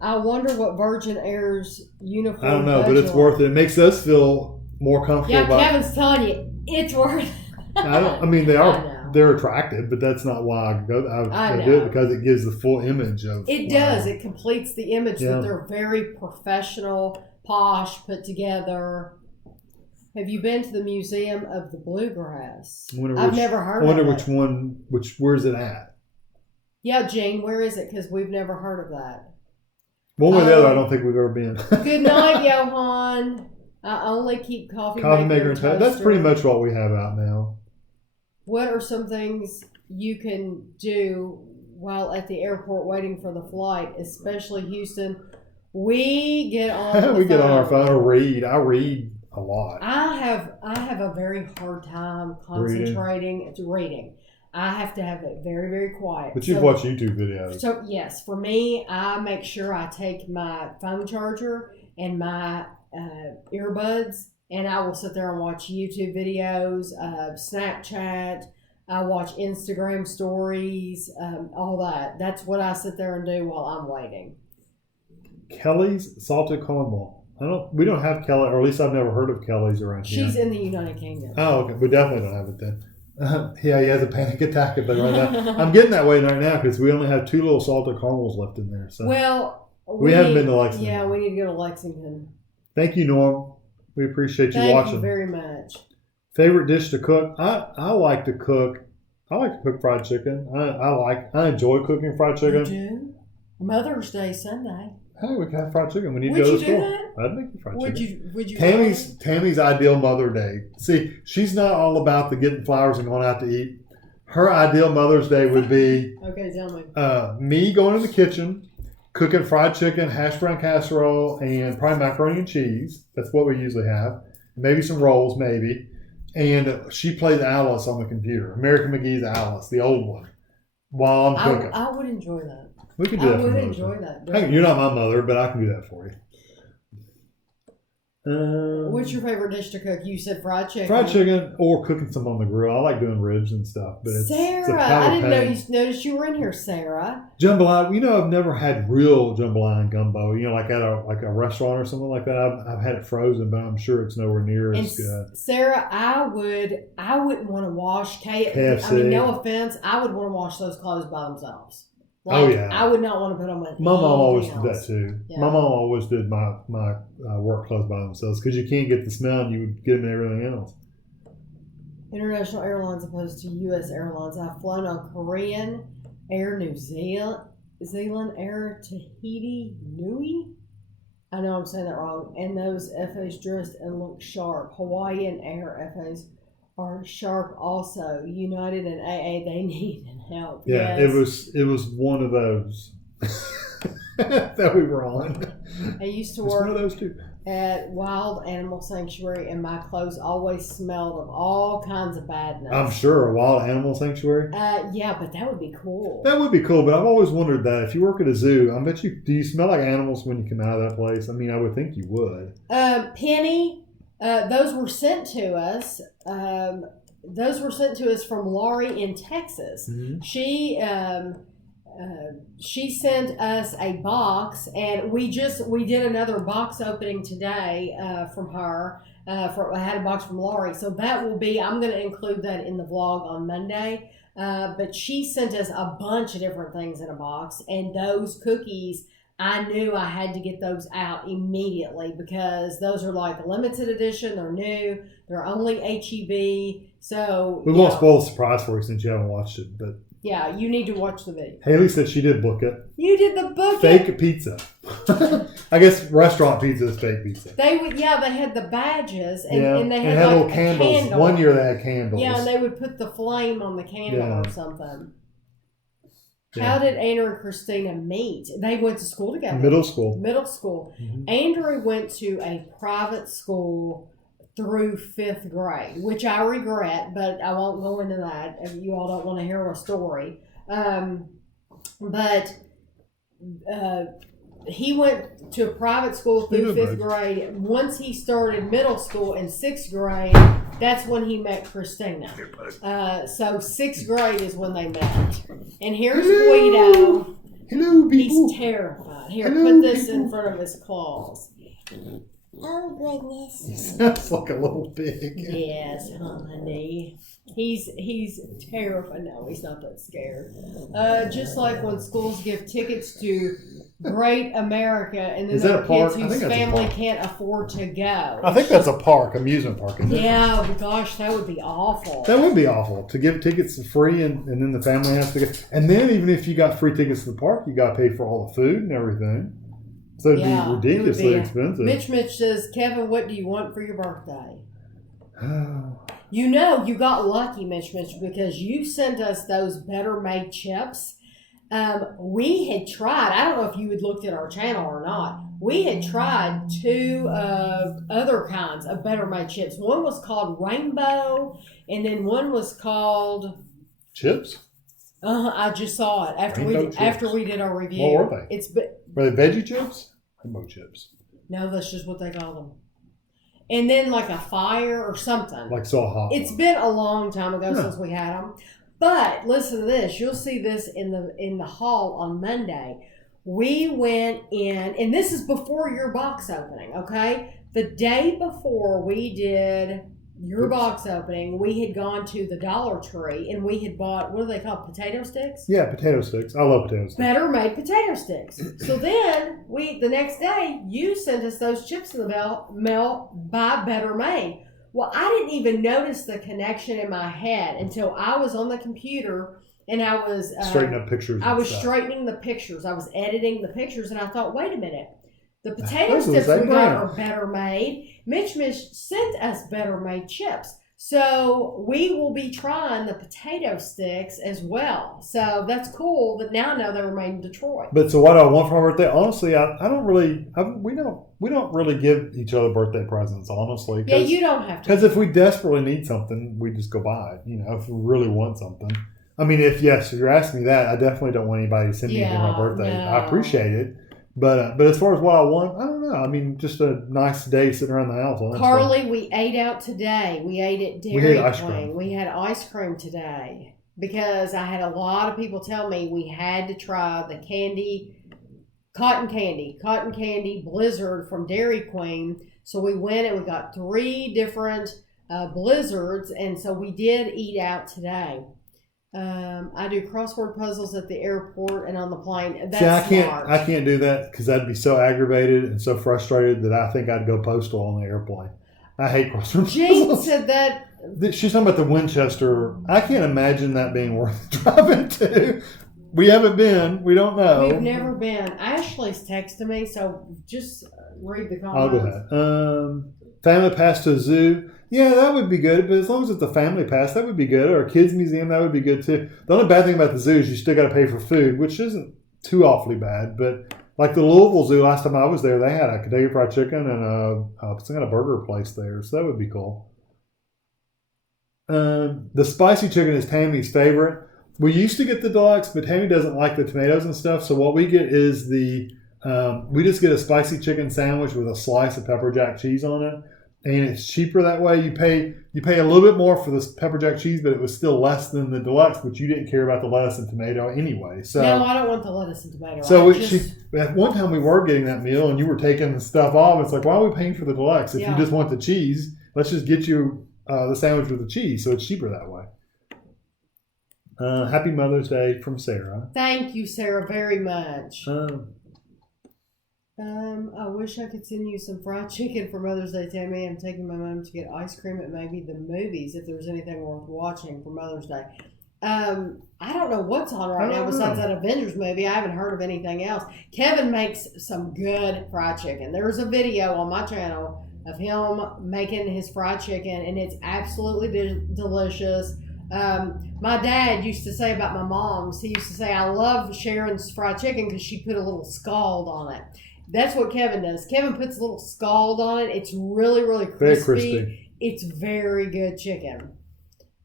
I wonder what Virgin Air's uniform. I don't know, but it's worth it. It makes us feel more comfortable. Yeah, Kevin's telling you it's worth it. They are. They're attractive, but that's not why I go. I do it because it gives the full image of. It does. It completes the image that they're very professional, posh, put together. Have you been to the Museum of the Bluegrass? I've never heard of it. I wonder which one. Where's it at? Yeah, Gene, where is it? Because we've never heard of that. One way or the other, I don't think we've ever been. Good night, Johan. I only keep coffee maker and toaster. That's pretty much what we have out now. What are some things you can do while at the airport waiting for the flight, especially Houston? We get on the phone. We get on our phone or read. I read a lot. I have a very hard time concentrating to reading. I have to have it very, very quiet. But you've watched YouTube videos. So yes, for me, I make sure I take my phone charger and my earbuds, and I will sit there and watch YouTube videos, Snapchat. I watch Instagram stories, all that. That's what I sit there and do while I'm waiting. Kelly's salted caramel. We don't have Kelly, or at least I've never heard of Kelly's around here. She's in the United Kingdom. Oh, okay. We definitely don't have it then. Yeah, he has a panic attack at them right now. I'm getting that way right now because we only have 2 little salted caramels left in there. So Well, we haven't been to Lexington. Yeah, we need to go to Lexington. Thank you, Norm. We appreciate you Thank watching. you very much. Favorite dish to cook? I like to cook. I like to cook fried chicken. I enjoy cooking fried chicken. You do? Mother's Day Sunday. Hey, we can have fried chicken. We need Would to go you to do school. that? I'd make you fried chicken. Would you? Tammy's ideal Mother Day. See, she's not all about the getting flowers and going out to eat. Her ideal Mother's Day would be Okay, tell me. me going in the kitchen, cooking fried chicken, hash brown casserole, and probably macaroni and cheese. That's what we usually have. Maybe some rolls, maybe. And she plays Alice on the computer. American McGee's Alice, the old one, while I'm cooking. I would enjoy that. We can do that. I would enjoy that. You're not my mother, but I can do that for you. What's your favorite dish to cook? You said fried chicken. Fried chicken or cooking some on the grill. I like doing ribs and stuff. But Sarah, I didn't know you noticed you were in here, Sarah. Jambalaya. I've never had real jambalaya and gumbo. Like at a restaurant or something like that. I've had it frozen, but I'm sure it's nowhere near as good. Sarah, I wouldn't want to wash KFC. I mean, no offense, I would want to wash those clothes by themselves. I would not want to put them with. My mom always did that too. Yeah. My mom always did my work clothes by themselves because you can't get the smell and you would get them in everything else. International airlines opposed to U.S. airlines. I've flown on Korean Air, New Zealand Air, Tahiti Nui. I know I'm saying that wrong. And those FAs dressed and look sharp. Hawaiian Air FAs are sharp also. United and AA, they need help. Yeah, yes. It was one of those that we were on. I used to work one of those two. At Wild Animal Sanctuary, and my clothes always smelled of all kinds of badness. I'm sure, a Wild Animal Sanctuary? Yeah, but that would be cool. That would be cool, but I've always wondered that. If you work at a zoo, I bet do you smell like animals when you come out of that place? I mean, I would think you would. Penny, those were sent to us. Those were sent to us from Laurie in Texas. Mm-hmm. She sent us a box, and we did another box opening today from her. I had a box from Laurie, so that will be. I'm going to include that in the vlog on Monday. But she sent us a bunch of different things in a box, and those cookies, I knew I had to get those out immediately because those are like a limited edition. They're new. They're only HEB. So we won't spoil the surprise for you since you haven't watched it. But yeah, you need to watch the video. Haley said she did book it. You did the book fake pizza. I guess restaurant pizza is fake pizza. They had the badges and they had little candles. Candle. One year they had candles. Yeah, and they would put the flame on the candle or something. Yeah. How did Andrew and Christina meet? They went to school together. Middle school. Mm-hmm. Andrew went to a private school through 5th grade, which I regret, but I won't go into that if you all don't want to hear a story. But he went to a private school through 5th grade. Once he started middle school in 6th grade, that's when he met Christina. So 6th grade is when they met. And here's Guido. Hello, people. He's terrified. Here, put this in front of his claws. Oh, goodness. He sounds like a little pig. Yes, honey. He's terrified. No, he's not that scared. Just like when schools give tickets to Great America and then there are kids whose family can't afford to go. I think that's a park, amusement park. Yeah, gosh, that would be awful. That would be awful to give tickets for free and then the family has to go. And then even if you got free tickets to the park, you got to pay for all the food and everything. So it'd be ridiculously expensive. Mitch says, Kevin, what do you want for your birthday? You got lucky, Mitch, because you sent us those Better Made chips. We had tried, I don't know if you had looked at our channel or not, we had tried 2 other kinds of Better Made chips. One was called Rainbow, and then one was called... Chips? I just saw it after we did our review. What were they? Were they veggie chips? Rainbow chips. No, that's just what they call them. And then like a fire or something. Like so hot. It's been a long time ago since we had them. But listen to this. You'll see this in the hall on Monday. We went in, and this is before your box opening, okay? The day before we did your box opening, we had gone to the Dollar Tree and we had bought, what do they call potato sticks? Yeah, potato sticks. I love potato sticks. Better made potato sticks. So then the next day you sent us those chips in the mail by Better Made. Well, I didn't even notice the connection in my head until I was on the computer and I was straightening up pictures. I was straightening the pictures. I was editing the pictures and I thought, wait a minute. The potato Those are the sticks same we got brand. are Better Made. Mitch sent us Better Made chips. So we will be trying the potato sticks as well. So that's cool that now I know they were made in Detroit. But so what do I want for my birthday? Honestly, I don't really. We don't really give each other birthday presents. Honestly, Yeah, you don't have to. Because if we desperately need something, we just go buy it. You know, if we really want something. I mean, if you're asking me that, I definitely don't want anybody to send me anything for my birthday. No. I appreciate it. But as far as what I want, I don't know. I mean, just a nice day sitting around the house. Honestly. Carly, we ate out today. We ate at Dairy We ate ice Queen. cream. We had ice cream today because I had a lot of people tell me we had to try the cotton candy blizzard from Dairy Queen. So we went and we got 3 different blizzards, and so we did eat out today. I do crossword puzzles at the airport and on the plane. That's smart. I can't do that because I'd be so aggravated and so frustrated that I think I'd go postal on the airplane. I hate crossword Jane puzzles. said that. She's talking about the Winchester. I can't imagine that being worth driving to. We haven't been. We don't know. We've never been. Ashley's texting me, so just read the I'll comments. go ahead. Family pass to a zoo. Yeah, that would be good. But as long as it's a family pass, that would be good. Or a kids museum, that would be good too. The only bad thing about the zoo is you still got to pay for food, which isn't too awfully bad. But like the Louisville Zoo, last time I was there, they had a Kentucky Fried Chicken and some kind of burger place there. So that would be cool. The spicy chicken is Tammy's favorite. We used to get the deluxe, but Tammy doesn't like the tomatoes and stuff. So what we get is we just get a spicy chicken sandwich with a slice of pepper jack cheese on it. And it's cheaper that way. You pay a little bit more for this pepper jack cheese, but it was still less than the deluxe, which you didn't care about the lettuce and tomato anyway. So no, I don't want the lettuce and tomato. So at one time we were getting that meal, and you were taking the stuff off. It's like, why are we paying for the deluxe if you just want the cheese? Let's just get you the sandwich with the cheese, so it's cheaper that way. Happy Mother's Day from Sarah. Thank you, Sarah, very much. I wish I could send you some fried chicken for Mother's Day, Tammy. I'm taking my mom to get ice cream at maybe the movies if there's anything worth watching for Mother's Day. I don't know what's on right now besides that Avengers movie. I haven't heard of anything else. Kevin makes some good fried chicken. There's a video on my channel of him making his fried chicken, and it's absolutely delicious. My dad used to say about my mom's, he used to say, I love Sharon's fried chicken because she put a little scald on it. That's what Kevin does. Kevin puts a little scald on it. It's really, really crispy. Very crispy. It's very good chicken.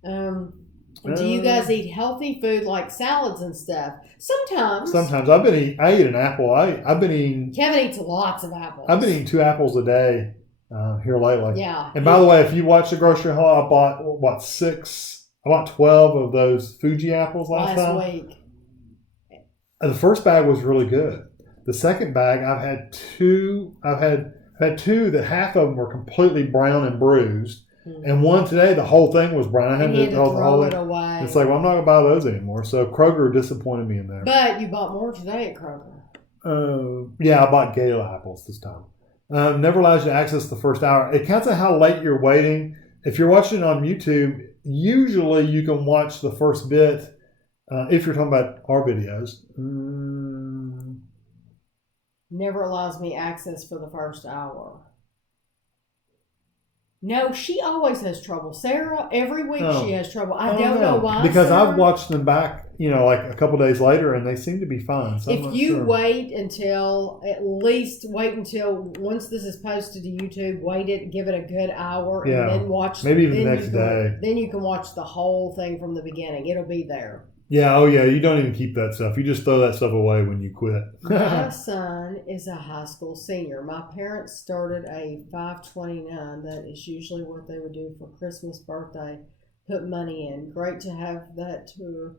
Do you guys eat healthy food like salads and stuff? Sometimes. I eat an apple. I've been eating. Kevin eats lots of apples. I've been eating 2 apples a day here lately. Yeah. And by the way, if you watch the grocery haul, I bought 12 of those Fuji apples last time. week. The first bag was really good. The second bag, I've had 2. I've had 2 that half of them were completely brown and bruised. Mm-hmm. And one today, the whole thing was brown. I had to throw it away. It's like, well, I'm not going to buy those anymore. So Kroger disappointed me in there. But you bought more today at Kroger. Yeah, I bought Gala apples this time. Never allows you to access the first hour. It counts on how late you're waiting. If you're watching it on YouTube, usually you can watch the first bit if you're talking about our videos. Never allows me access for the first hour. No, she always has trouble. Sarah, every week she has trouble. I don't know why. Because Sarah, I've watched them back, like a couple days later, and they seem to be fine. So if you wait until once this is posted to YouTube, give it a good hour, and then watch. Maybe even the next day. Then you can watch the whole thing from the beginning. It'll be there. Yeah, you don't even keep that stuff. You just throw that stuff away when you quit. My son is a high school senior. My parents started a 529. That is usually what they would do for Christmas, birthday, put money in. Great to have that to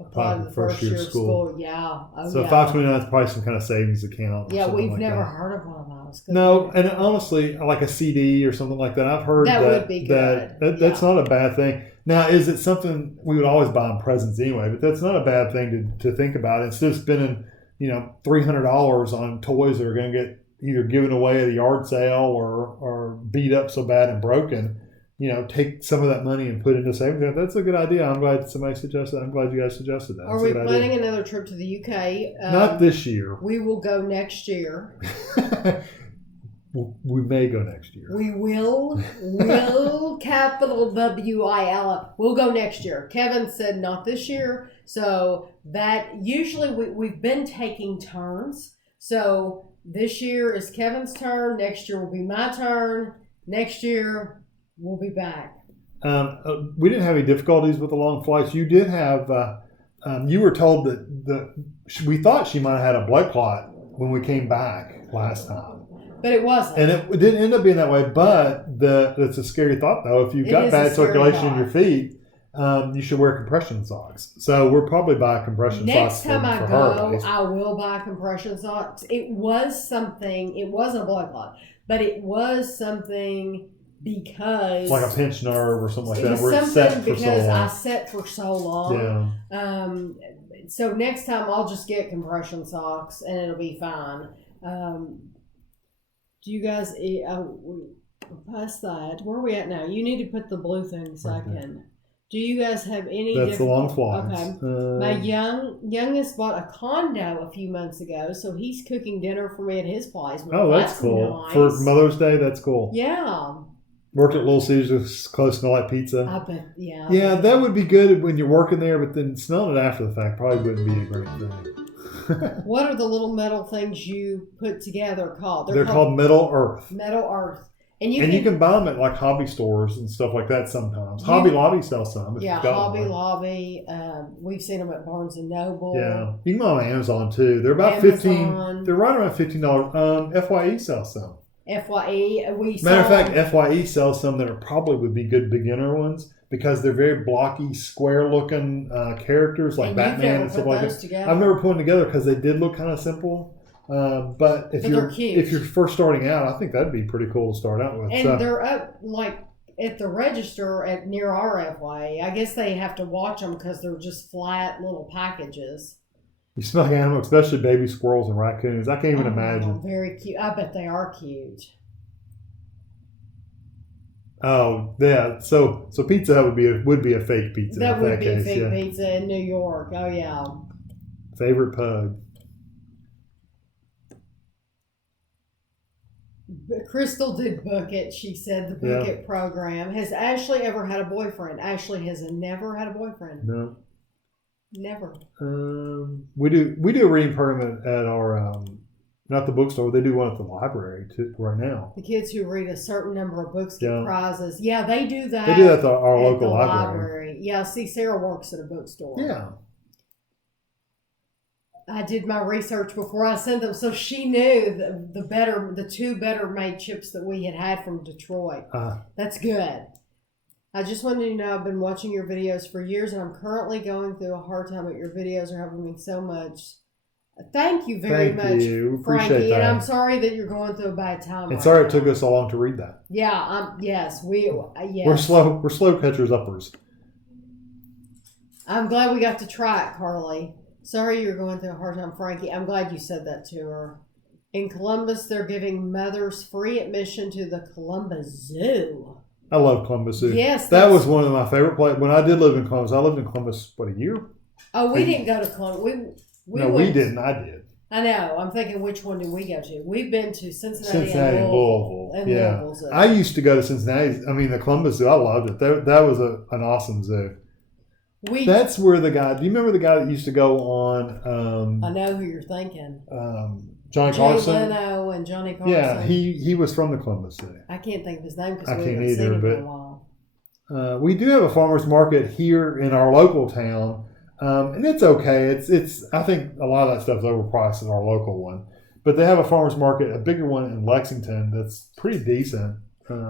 apply to the first year of school. Yeah. So 529 is probably some kind of savings account. Yeah, we've like never that. heard of one of those. $100. No, and honestly, like a CD or something like that, I've heard That would be good. That's not a bad thing. Now, is it something we would always buy them presents anyway? But that's not a bad thing to think about. Instead of spending, $300 on toys that are going to get either given away at a yard sale or beat up so bad and broken, take some of that money and put it into savings. That's a good idea. I'm glad somebody suggested that. I'm glad you guys suggested that. Are we planning another trip to the UK? Not this year. We will go next year. We may go next year. We will, capital WIL. We'll go next year. Kevin said not this year. So that usually we've been taking turns. So this year is Kevin's turn. Next year will be my turn. Next year we'll be back. We didn't have any difficulties with the long flights. You did have, you were told that we thought she might have had a blood clot when we came back last time. But it wasn't. And it didn't end up being that way, but it's a scary thought, though. If you've got bad circulation in your feet, you should wear compression socks. So we'll probably buy compression Next socks time I for go, her. I will buy compression socks. It wasn't a blood clot, but it was something because... Like a pinched nerve or something like that. It was Where it's set for so because long. I sat for so long. Yeah. So next time I'll just get compression socks and it'll be fine. Do you guys, past that, where are we at now? You need to put the blue thing second. Do you guys have any That's the long flights. Okay. My youngest bought a condo a few months ago, so he's cooking dinner for me at his place. Oh, that's cool. Nice. For Mother's Day, that's cool. Yeah. Worked at Little Caesars, close to like pizza. I bet, yeah. Yeah, that would be good when you're working there, but then smelling it after the fact probably wouldn't be a great thing. What are the little metal things you put together called? They're called Metal Earth. Metal Earth. And you can buy them at like hobby stores and stuff like that sometimes. Hobby Lobby sells some. Yeah, Hobby Lobby. We've seen them at Barnes and Noble. Yeah, you can buy them on Amazon too. They're about $15. They're right around $15. FYE sells some. FYE. Matter of fact, FYE sells some that probably would be good beginner ones because they're very blocky, square-looking characters like Batman and stuff like that. Together. I've never put them together because they did look kind of simple. But if you're first starting out, I think that'd be pretty cool to start out with. And they're up like at the register near our FYE. I guess they have to watch them because they're just flat little packages. You smell like animals, especially baby squirrels and raccoons. I can't even imagine. Very cute. I bet they are cute. Oh yeah, so Pizza Hut would be a fake pizza. That would be a fake pizza in New York. Oh yeah. Favorite pug. Crystal did book it. She said the book it program. Has Ashley ever had a boyfriend? Ashley has never had a boyfriend. No. Never. We do a reading program at our not the bookstore. They do one at the library too right now. The kids who read a certain number of books get prizes. Yeah, they do that. They do that at our local library. Yeah, see, Sarah works at a bookstore. Yeah. I did my research before I sent them, so she knew the two better made chips that we had from Detroit. That's good. I just wanted you to know I've been watching your videos for years, and I'm currently going through a hard time, but your videos are helping me so much. Thank you very much, Thank you. Appreciate Frankie. that. And I'm sorry that you're going through a bad time. And sorry it took us so long to read that. Yeah. Yes. We're slow catchers uppers. I'm glad we got to try it, Carly. Sorry you're going through a hard time, Frankie. I'm glad you said that to her. In Columbus, they're giving mothers free admission to the Columbus Zoo. I love Columbus Zoo. Yes. That was one of my favorite places. When I did live in Columbus, I lived in Columbus, a year? Oh, we didn't go to Columbus. We didn't. I did. I know. I'm thinking, which one did we go to? We've been to Cincinnati and Louisville. Louisville Zoo. I used to go to Cincinnati. I mean, the Columbus Zoo, I loved it. That was an awesome zoo. That's where the guy, do you remember the guy that used to go on? I know who you're thinking. Johnny Carson. Jay Leno and Johnny Carson. Yeah, he was from the Columbus Zoo. I can't think of his name because I we can't haven't seen either, him but in a while. We do have a farmer's market here in our local town. And it's okay. It's. I think a lot of that stuff's overpriced in our local one, but they have a farmers market, a bigger one in Lexington that's pretty decent.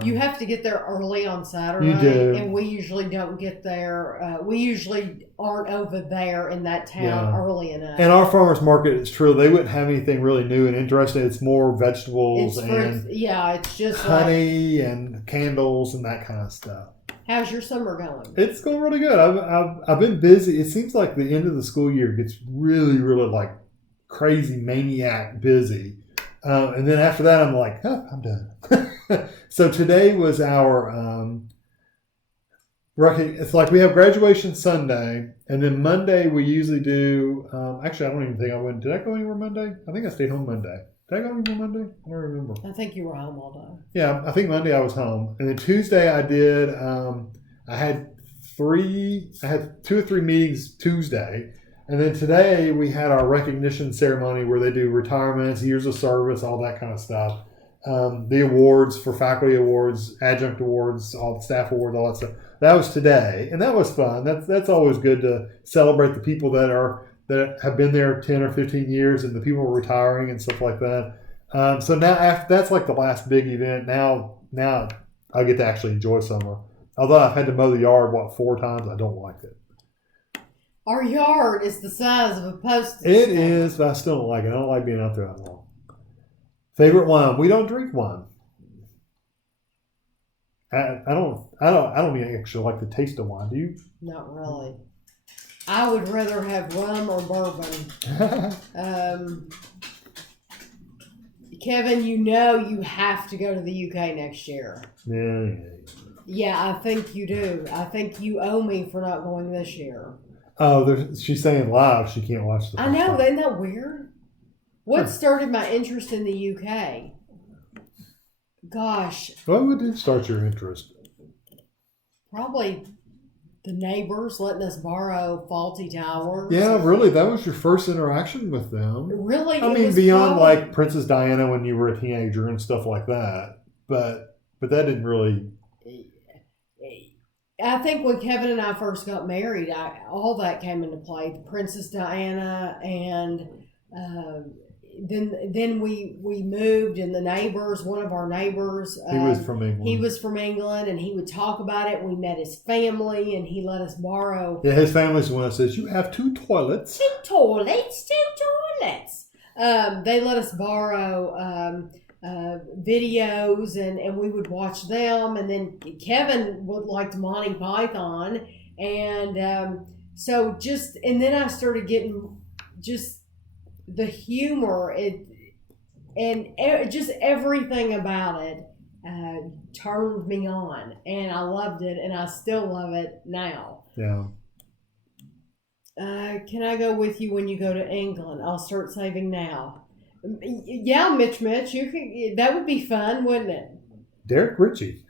You have to get there early on Saturday. You do. And we usually don't get there. We usually aren't over there in that town early enough. And our farmers market, it's true, they wouldn't have anything really new and interesting. It's more vegetables it's just honey and candles and that kind of stuff. How's your summer going? It's going really good. I've been busy. It seems like the end of the school year gets really, really like crazy maniac busy. And then after that, I'm like, I'm done. So today was our, it's like we have graduation Sunday, and then Monday we usually do, actually, I don't even think I went, did I go anywhere Monday? I think I stayed home Monday. Did I go anywhere Monday? I don't remember. I think you were home all day. Yeah, I think Monday I was home. And then Tuesday I did, I had 2 or 3 meetings Tuesday. And then today we had our recognition ceremony where they do retirements, years of service, all that kind of stuff. The awards for faculty awards, adjunct awards, all the staff awards, all that stuff. That was today, and that was fun. That's always good to celebrate the people that have been there 10 or 15 years, and the people retiring and stuff like that. So now after that's like the last big event. Now I get to actually enjoy summer. Although I've had to mow the yard 4 times, I don't like it. Our yard is the size of a postage It stamp. is, but I still don't like it. I don't like being out there that long. Favorite wine? We don't drink wine. I don't even actually like the taste of wine. Do you? Not really. I would rather have rum or bourbon. Kevin, you have to go to the UK next year. Yeah. Yeah, I think you do. I think you owe me for not going this year. Oh, she's saying live. She can't watch the. I know. Isn't that weird? What started my interest in the UK? Gosh. What did start your interest? Probably the neighbors letting us borrow faulty towers. Yeah, really. That was your first interaction with them. Really? I mean, beyond like Princess Diana when you were a teenager and stuff like that. But that didn't really. I think when Kevin and I first got married, all that came into play. The Princess Diana, and then we moved, and the neighbors, one of our neighbors, He was from England. He was from England, and he would talk about it. We met his family, and he let us borrow. Yeah, his family's the one that says, you have 2 toilets. 2 toilets. They let us borrow videos, and we would watch them, and then Kevin liked Monty Python, and so and then I started getting just the humor and just everything about it turned me on, and I loved it, and I still love it now. Yeah. Can I go with you when you go to England? I'll start saving now. Yeah, Mitch, you could. That would be fun, wouldn't it? Derek Ritchie.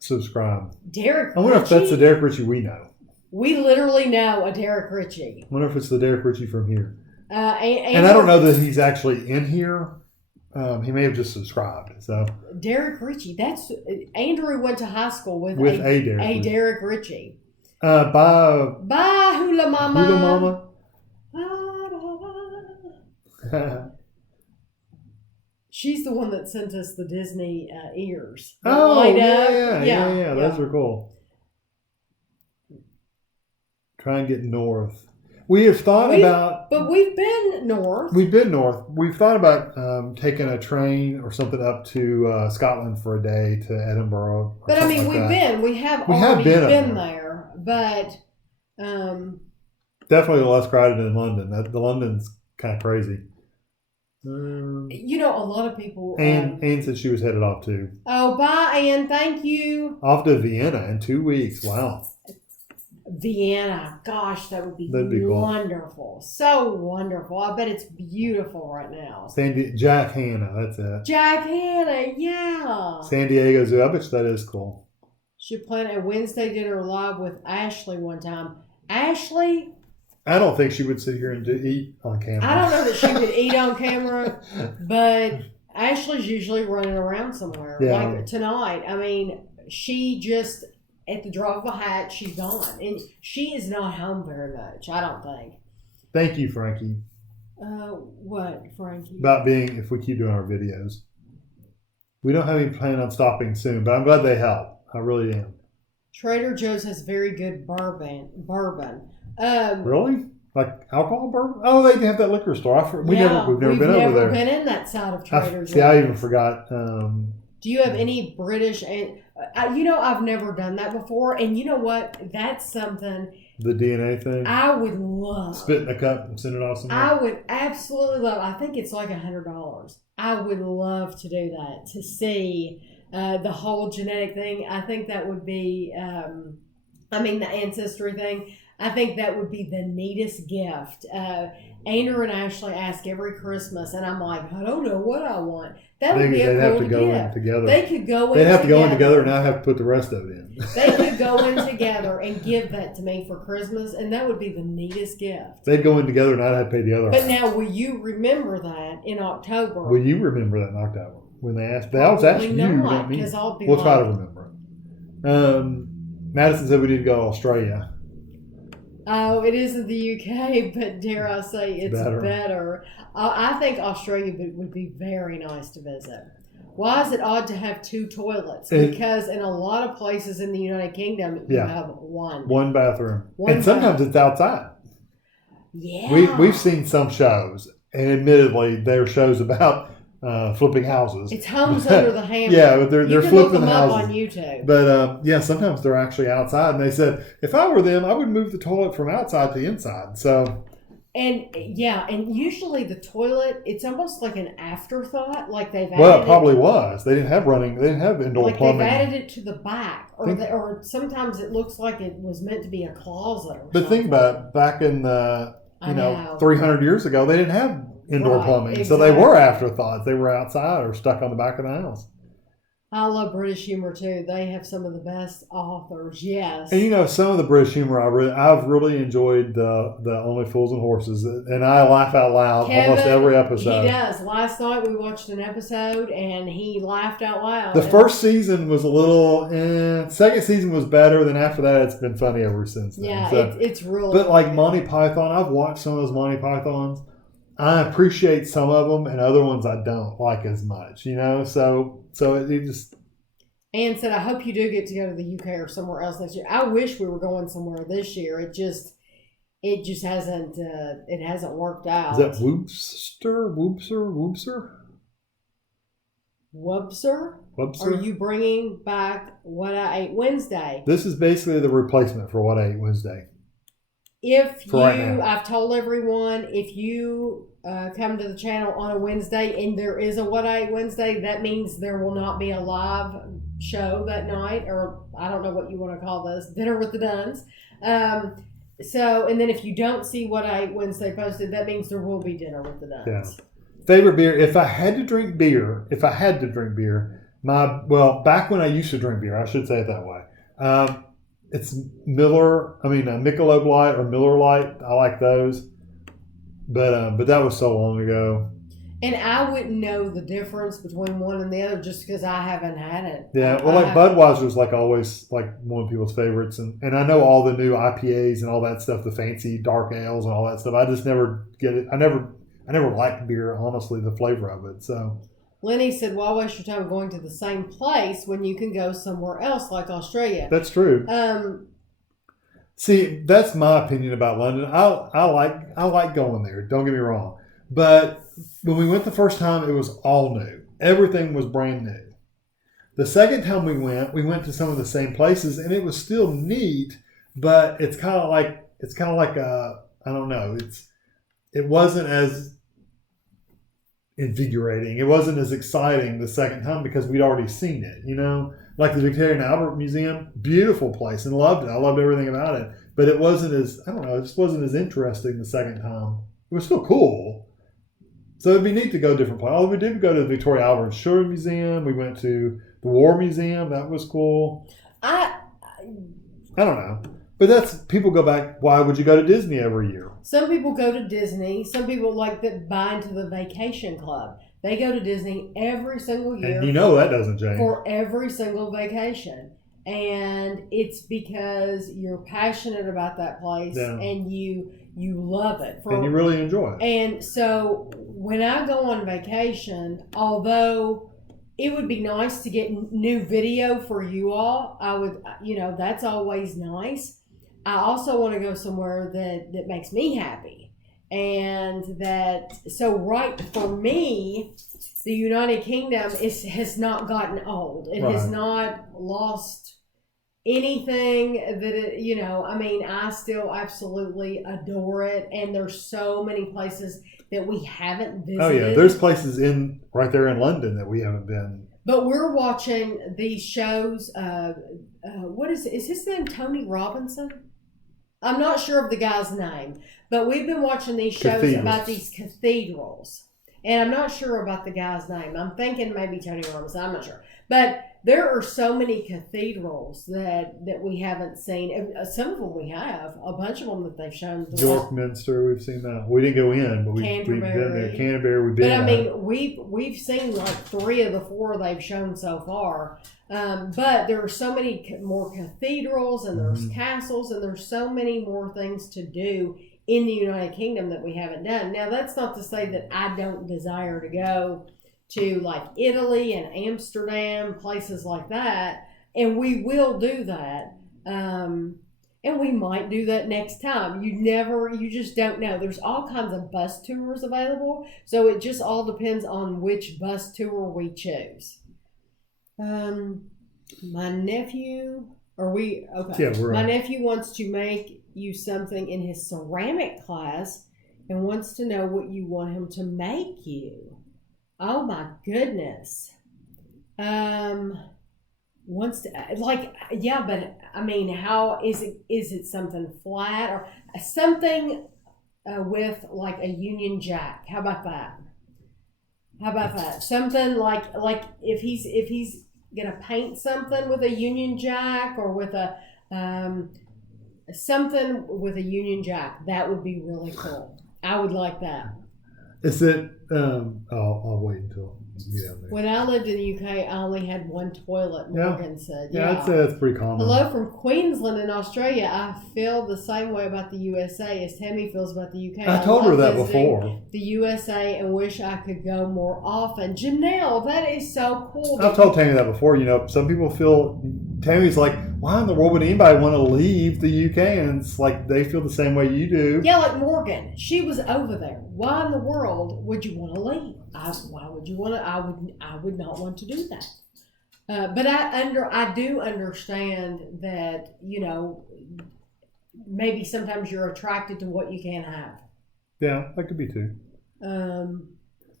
Subscribe. Derek I wonder Ritchie? if that's the Derek Ritchie we know. We literally know a Derek Ritchie. I wonder if it's the Derek Ritchie from here. And I don't know that he's actually in here. He may have just subscribed. So Derek Ritchie. That's Andrew went to high school with a Derek Ritchie. Bye, Hula Mama. Hula Mama. She's the one that sent us the Disney ears. Oh, Yeah. Those are cool. Try and get north. We have thought about... But we've been north. We've been north. We've thought about taking a train or something up to Scotland for a day to Edinburgh. But I mean, we have already been there. But... definitely less crowded than London. The London's kind of crazy. A lot of people... Anne said she was headed off too. Oh, bye, Anne. Thank you. Off to Vienna in 2 weeks. Wow. Vienna. Gosh, that'd be wonderful. Cool. So wonderful. I bet it's beautiful right now. Jack Hanna. That's it. Jack Hanna. Yeah. San Diego Zoo. I bet that is cool. She planned a Wednesday dinner live with Ashley one time. Ashley... I don't think she would sit here and eat on camera. I don't know that she could eat on camera, but Ashley's usually running around somewhere. Yeah. Like tonight, I mean, she just, at the drop of a hat, she's gone. And she is not home very much, I don't think. Thank you, Frankie. What, Frankie? About being, if we keep doing our videos. We don't have any plan on stopping soon, but I'm glad they help. I really am. Trader Joe's has very good bourbon. Really? Like alcohol bourbon? Oh, they have that liquor store. We've never been over there. We've never been in that side of Trader Joe's. See, I even forgot. Do you have any British? And I've never done that before. And you know what? That's something. The DNA thing. I would love. Spit in a cup and send it off somewhere. I would absolutely love. I think it's like $100. I would love to do that, to see the whole genetic thing. I think that would be. The ancestry thing. I think that would be the neatest gift. Andrew and Ashley ask every Christmas, and I'm like, I don't know what I want. That would be a cool gift. They'd have to go in together. They could go in. They'd have to go in together, and I have to put the rest of it in. They could go in together and give that to me for Christmas, and that would be the neatest gift. They'd go in together, and I'd have to pay the other. But now, will you remember that in October? Will you remember that in October when they asked? I was asking you, not me. We'll try to remember it. Madison said we need to go to Australia. Oh, it isn't the UK, but dare I say it's better. I think Australia would be very nice to visit. Why is it odd to have two toilets? Because in a lot of places in the United Kingdom, you have one. One bathroom. And sometimes it's outside. Yeah. We've seen some shows, and admittedly, they're shows about flipping houses. It's Homes Under the Hammer. Yeah, but they're flipping look them houses. up on YouTube. But sometimes they're actually outside. And they said, if I were them, I would move the toilet from outside to inside. So, and usually the toilet, it's almost like an afterthought. Like they've added. Well, it probably was. They didn't have indoor plumbing. They've added it to the back, or sometimes it looks like it was meant to be a closet. But think about it, back in the 300 years ago, they didn't have indoor plumbing. Exactly. So they were afterthoughts. They were outside or stuck on the back of the house. I love British humor too. They have some of the best authors. Yes. And some of the British humor I've really enjoyed the Only Fools and Horses, and I laugh out loud almost every episode. He does. Last night we watched an episode and he laughed out loud. The first season was a little. Second season was better. Then after that, it's been funny ever since then. Yeah, so, it's really. But like Monty Python, I've watched some of those Monty Pythons. I appreciate some of them, and other ones I don't like as much. So it just. Ann said, "I hope you do get to go to the UK or somewhere else next year." I wish we were going somewhere this year. It just hasn't. It hasn't worked out. Is that Woopster? Are you bringing back What I Ate Wednesday? This is basically the replacement for What I Ate Wednesday. I've told everyone, if you come to the channel on a Wednesday and there is a What I Ate Wednesday, that means there will not be a live show that night, or I don't know what you want to call this, dinner with the Dunns. And then if you don't see What I Ate Wednesday posted, that means there will be dinner with the Dunns. Yeah. Favorite beer? If I had to drink beer, back when I used to drink beer, I should say it that way. It's Michelob Light or Miller Lite. I like those, but that was so long ago. And I wouldn't know the difference between one and the other just because I haven't had it. Yeah, Budweiser's like always like one of people's favorites, and I know all the new IPAs and all that stuff, the fancy dark ales and all that stuff. I just never get it. I never liked beer, honestly, the flavor of it. So. Lenny said, why waste your time going to the same place when you can go somewhere else like Australia? That's true. See, that's my opinion about London. I like going there. Don't get me wrong. But when we went the first time, it was all new. Everything was brand new. The second time we went to some of the same places, and it was still neat, but it's kind of like I don't know. It wasn't as invigorating. It wasn't as exciting the second time because we'd already seen it, like the Victoria and Albert Museum, beautiful place, and loved it. I loved everything about it, but it wasn't as, it just wasn't as interesting the second time. It was still cool. So it'd be neat to go to different places. We did go to the Victoria Albert Shore Museum. We went to the War Museum. That was cool. I don't know. But that's, people go back, why would you go to Disney every year? Some people go to Disney. Some people buy into the vacation club. They go to Disney every single year. And that doesn't change. For every single vacation. And it's because you're passionate about that place and you love it. And you really enjoy it. And so when I go on vacation, although it would be nice to get new video for you all. I would, that's always nice. I also want to go somewhere that makes me happy. And so right for me, the United Kingdom has not gotten old. It has not lost anything I still absolutely adore it. And there's so many places that we haven't visited. Oh yeah, there's places right there in London that we haven't been. But we're watching these shows. What is his name? Tony Robinson? I'm not sure of the guy's name, but we've been watching these shows about these cathedrals. And I'm not sure about the guy's name. I'm thinking maybe Tony Robinson. I'm not sure. But there are so many cathedrals that we haven't seen. Some of them we have. A bunch of them that they've shown. York Minster, we've seen that. We didn't go in, but we've been there. Canterbury, we've been. But I mean, we've seen like 3 of the 4 they've shown so far. But there are so many more cathedrals, and there's castles, and there's so many more things to do in the United Kingdom that we haven't done. Now, that's not to say that I don't desire to go to like Italy and Amsterdam, places like that, and we will do that. And we might do that next time. You just don't know. There's all kinds of bus tours available, so it just all depends on which bus tour we choose. My nephew, my nephew wants to make you something in his ceramic class and wants to know what you want him to make you. Oh my goodness. Wants to but I mean, how is it something flat or something with like a Union Jack? How about that? Something like if he's gonna paint something with a Union Jack or with a something with a Union Jack, that would be really cool. I would like that. Is it? I'll wait until you get out there. When I lived in the UK, I only had one toilet. Morgan said, "Yeah, I'd say that's pretty common." Hello from Queensland in Australia. I feel the same way about the USA as Tami feels about the UK. I told her that before. The USA and wish I could go more often. Janelle, that is so cool. I've told Tami that before. Some people feel Tammy's like, why in the world would anybody want to leave the UK? And it's like they feel the same way you do. Yeah, like Morgan. She was over there. Why in the world would you want to leave? Why would you want to? I would not want to do that. But I do understand that, maybe sometimes you're attracted to what you can't have. Yeah, that could be too.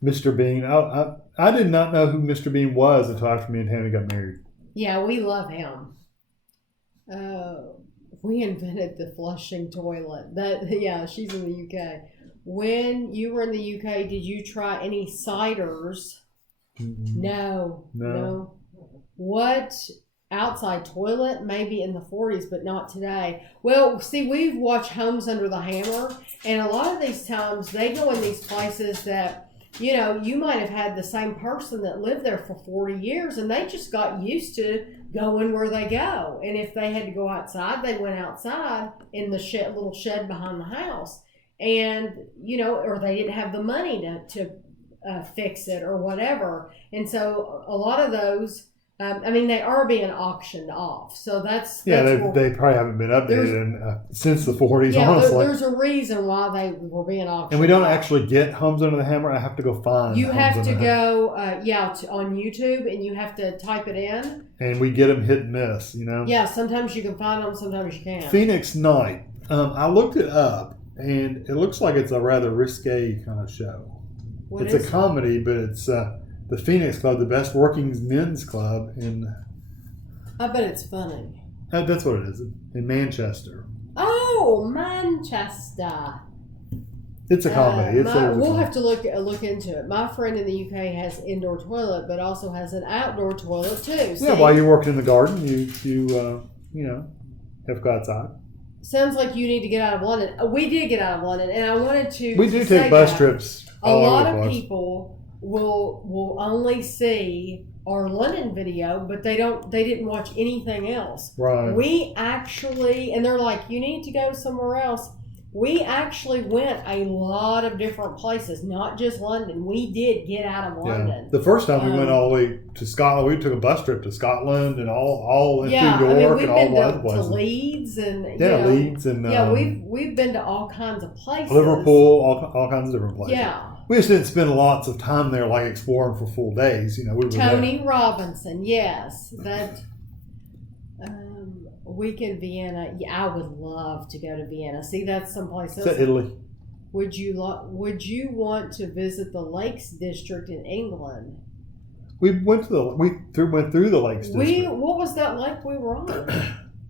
Mr. Bean. I did not know who Mr. Bean was until after me and Tami got married. Yeah, we love him. We invented the flushing toilet. She's in the UK. When you were in the UK, did you try any ciders? Mm-mm. No. What outside toilet? Maybe in the 40s, but not today. Well, see, we've watched Homes Under the Hammer, and a lot of these times they go in these places that, you might have had the same person that lived there for 40 years, and they just got used to going where they go. And if they had to go outside, they went outside in the little shed behind the house. And, or they didn't have the money to fix it or whatever. And so a lot of those, they are being auctioned off. So that's they probably haven't been updated since the 40s, honestly. There's a reason why they were being auctioned And we don't off. Actually get Homes Under the Hammer. I have to go find You have to go, on YouTube, and you have to type it in. And we get them hit and miss, Yeah, sometimes you can find them, sometimes you can't. Phoenix Night. I looked it up, and it looks like it's a rather risque kind of show. It's a comedy, but it's the Phoenix Club, the best working men's club in... I bet it's funny. That's what it is, in Manchester. Oh, Manchester. It's a comedy. We'll have to look into it. My friend in the UK has indoor toilet, but also has an outdoor toilet too. Yeah, while you're working in the garden, you have to go outside. Sounds like you need to get out of London. We did get out of London, and I wanted to. We do take bus trips. A lot of people will only see our London video, but they didn't watch anything else. Right. We actually, and they're like, you need to go somewhere else. We actually went a lot of different places, not just London. We did get out of London. The first time we went all the way to Scotland, we took a bus trip to Scotland and all into York we've and all been the other to places. Leeds and Leeds and we've been to all kinds of places. Liverpool, all kinds of different places. Yeah. We just didn't spend lots of time there, like exploring for full days. We were Tony there. Robinson, yes, that. Week in Vienna. Yeah, I would love to go to Vienna. See, that's someplace else. Is that Italy? Would you want to visit the Lakes District in England? We went through the Lakes District. What was that lake we were on?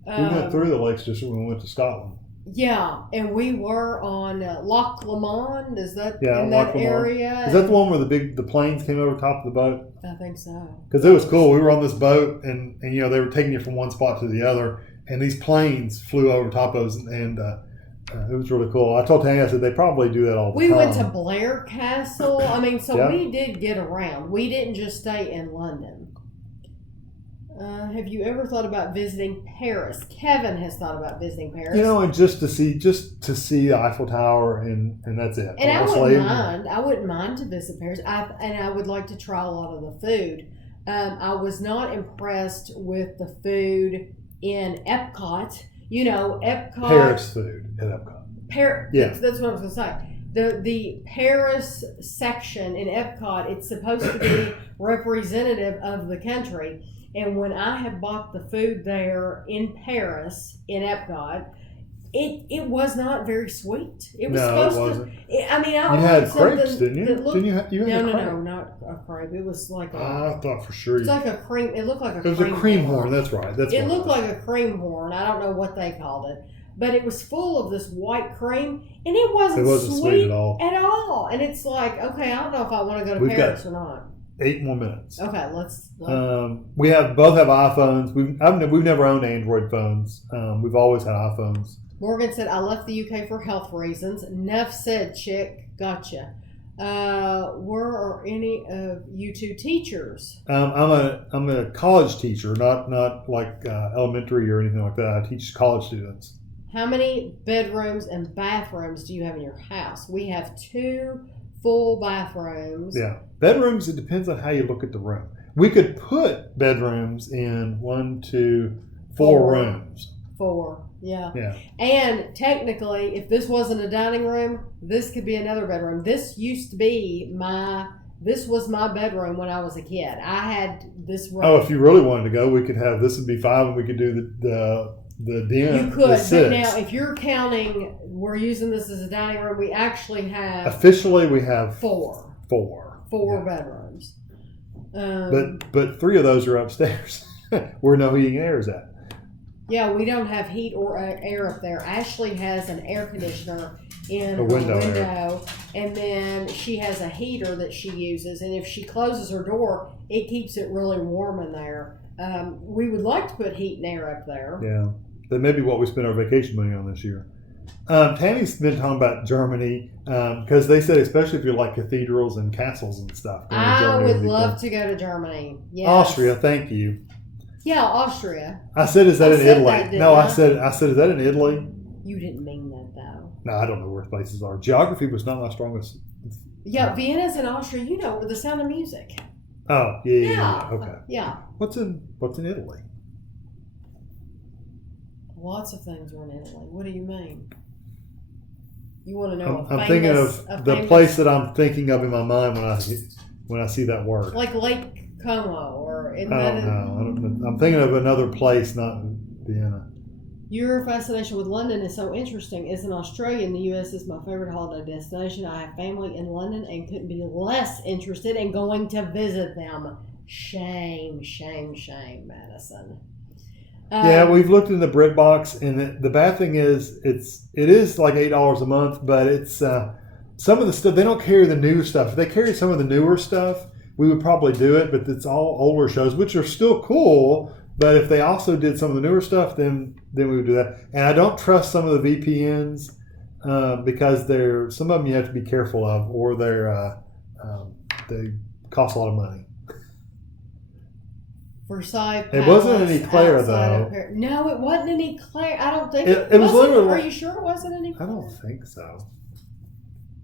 We went through the Lakes District when we went to Scotland. Yeah, and we were on Loch Lomond. Is that in Loch that Lomond. area? Is that the one where the planes came over top of the boat? I think so. Because it was cool. We were on this boat, and they were taking you from one spot to the other, and these planes flew over top of us, and it was really cool. I told Tami, I said they probably do that all the time. We went to Blair Castle. We did get around. We didn't just stay in London. Have you ever thought about visiting Paris? Kevin has thought about visiting Paris. And just to see the Eiffel Tower, and that's it. And I wouldn't mind to visit Paris. I would like to try a lot of the food. I was not impressed with the food in Epcot. Epcot. Paris food at Epcot. Yeah, that's what I was going to say. The Paris section in Epcot, it's supposed to be representative of the country. And when I have bought the food there in Paris, in Epcot, it was not very sweet. It was supposed wasn't. I you had crepes, didn't you? No, not a crepe. It was like I thought for sure. It's like a cream. It looked like a cream. It was a cream horn. That's right. It looked like a cream horn. I don't know what they called it. But it was full of this white cream, and it wasn't sweet at all. And it's like, okay, I don't know if I want to go to Paris or not. 8 more minutes. Okay, let's. We both have iPhones. We've never owned Android phones. We've always had iPhones. Morgan said, "I left the UK for health reasons." Neff said, "Chick, gotcha." Were any of you two teachers? I'm a college teacher, not like elementary or anything like that. I teach college students. How many bedrooms and bathrooms do you have in your house? We have 2 full bathrooms. Yeah. Bedrooms, it depends on how you look at the room. We could put bedrooms in 1, 2, 4 rooms. 4, yeah. Yeah. And technically, if this wasn't a dining room, this could be another bedroom. This used to be this was my bedroom when I was a kid. I had this room. Oh, if you really wanted to go, we could have, this would be 5 and we could do the den. You could, the 6. but now if you're counting, we're using this as a dining room, we actually have... Officially, we have 4. 4 bedrooms. But 3 of those are upstairs where no heating and air is at. Yeah, we don't have heat or air up there. Ashley has an air conditioner in her window, and then she has a heater that she uses, and if she closes her door, it keeps it really warm in there. We would like to put heat and air up there. Yeah, that may be what we spent our vacation money on this year. Tami's been talking about Germany because they said, especially if you like cathedrals and castles and stuff. I would love to go to Germany. Yes. Austria, thank you. Yeah, Austria. I said, is that in Italy? No, I said, is that in Italy? You didn't mean that, though. No, I don't know where places are. Geography was not my strongest. Yeah, Vienna's in Austria. With the Sound of Music. Oh, yeah. Okay. Yeah. What's in Italy? Lots of things are in Italy. What do you mean? You want to know? I'm thinking of the place that I'm thinking of in my mind when I see that word. Like Lake Como, or I'm thinking of another place, not Vienna. Your fascination with London is so interesting. As an Australian, the U.S. is my favorite holiday destination. I have family in London and couldn't be less interested in going to visit them. Shame, Madison. Yeah, we've looked in the BritBox, and the bad thing is it is like $8 a month, but it's some of the stuff, they don't carry the new stuff. If they carry some of the newer stuff, we would probably do it, but it's all older shows, which are still cool. But if they also did some of the newer stuff, then we would do that. And I don't trust some of the VPNs because some of them you have to be careful of, or they cost a lot of money. Versailles It wasn't Palace an eclair, outside of though. Paris. No, it wasn't an eclair. I don't think It was literally. Are you sure it wasn't an I eclair? don't think so.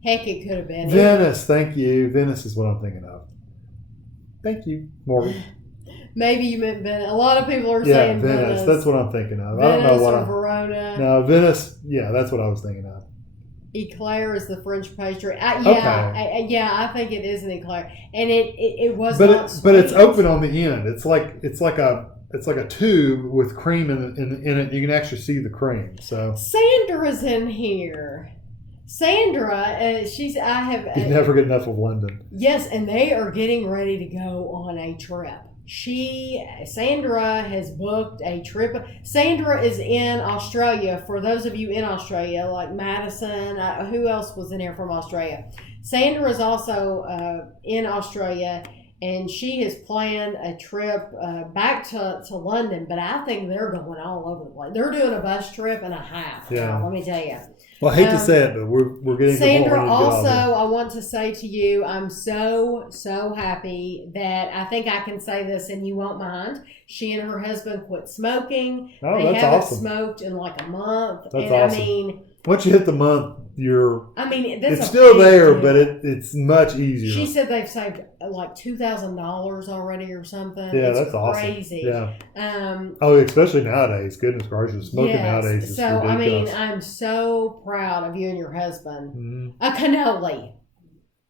Heck, it could have been. Venice, thank you. Venice is what I'm thinking of. Thank you, Morgan. Maybe you meant Venice. A lot of people are Yeah, saying Venice. That's what I'm thinking of. Venice I don't know what or I'm. Verona. No, Venice. Yeah, that's what I was thinking of. Eclair is the French pastry. I think it is an eclair, and it was not sweet. But it's open on the end. It's like a tube with cream in it. You can actually see the cream. So Sandra's in here. Sandra, you never get enough of London. Yes, and they are getting ready to go on a trip. Sandra has booked a trip. Sandra is in Australia. For those of you in Australia, like Madison, who else was in here from Australia? Sandra is also in Australia, and she has planned a trip back to London. But I think they're going all over the place. They're doing a bus trip and a half. Yeah. Now, let me tell you. Well, I hate to say it, but we're getting Sandra, to also, I want to say to you, I'm so happy that I think I can say this and you won't mind. She and her husband quit smoking. Oh, they that's haven't awesome. smoked in like a month. That's and awesome. I mean, once you hit the month, that's it's still big there, deal. but it's much easier. She said they've saved like $2,000 already or something. Yeah, it's that's crazy. awesome. Yeah. Especially nowadays. Goodness gracious, smoking nowadays is so ridiculous. I'm so proud of you and your husband. Mm-hmm. A cannoli.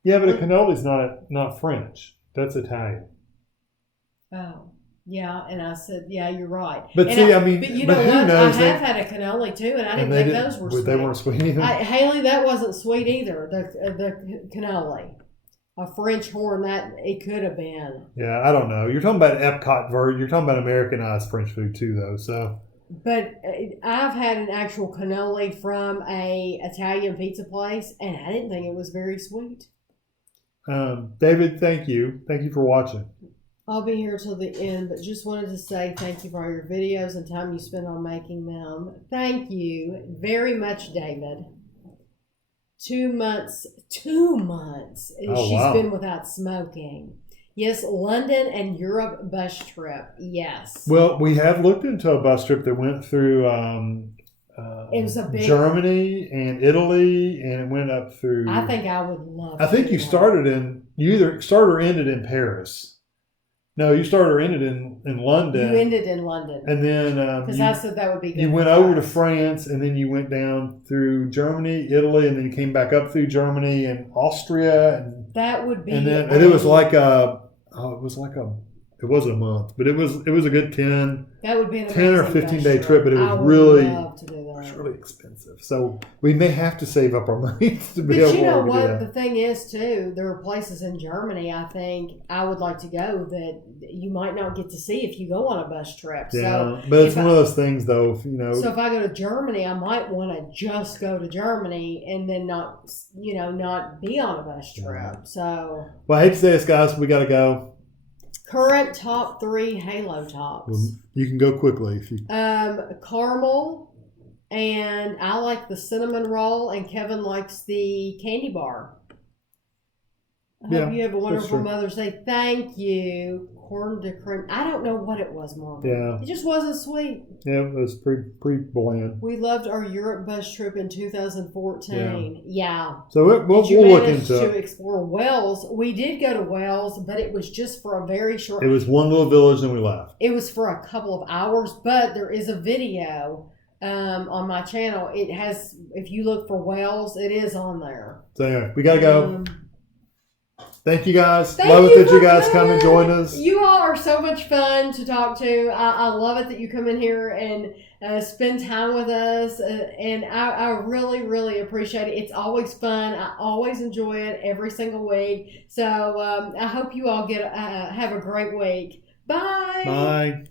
Yeah, but a cannoli's not French. That's Italian. Oh. Yeah, and I said, yeah, you're right. But and see, but you know who what? knows? I have had a cannoli too, and I didn't think those were sweet. They weren't sweet either. Haley, that wasn't sweet either. The cannoli, a French horn, that it could have been. Yeah, I don't know. You're talking about Epcot version. You're talking about Americanized French food too, though. So. But I've had an actual cannoli from a Italian pizza place, and I didn't think it was very sweet. David, thank you. Thank you for watching. I'll be here till the end, but just wanted to say thank you for all your videos and time you spend on making them. Thank you very much, David. 2 months. 2 months. She's been without smoking. Yes, London and Europe bus trip. Yes. Well, we have looked into a bus trip that went through it was a big Germany and Italy, and it went up through. I think I would love. I think you either started or ended in Paris. No, you started or ended in London. You ended in London. And then because I said that would be good. You went over to France, and then you went down through Germany, Italy, and then you came back up through Germany and Austria. And that would be. And then it was like it wasn't a month, but it was a good 10. That would be an 10 or 15-day trip, but it was really expensive. So we may have to save up our money to be able to do that. But you know what? The thing is, too, there are places in Germany I think I would like to go that you might not get to see if you go on a bus trip. Yeah, so but it's one of those things, though, So if I go to Germany, I might want to just go to Germany and then not be on a bus trip. Yeah. So. Well, I hate to say this, guys. We got to go. Current top 3 Halo tops. Well, you can go quickly if you. Caramel, and I like the cinnamon roll, and Kevin likes the candy bar. I hope you have a wonderful Mother's Day. Thank you. Corn de creme. I don't know what it was, Morgan. Yeah. It just wasn't sweet. Yeah, it was pretty bland. We loved our Europe bus trip in 2014. Yeah. So we'll look into to explore Wales. We did go to Wales, but it was just for a very short. It was one little village, and we left. It was for a couple of hours, but there is a video on my channel. It has, if you look for Wales, it is on there. So anyway, we got to go. Thank you, guys. Thank love you it that you guys come and join us. You all are so much fun to talk to. I love it that you come in here and spend time with us. And I really, really appreciate it. It's always fun. I always enjoy it every single week. So I hope you all have a great week. Bye. Bye.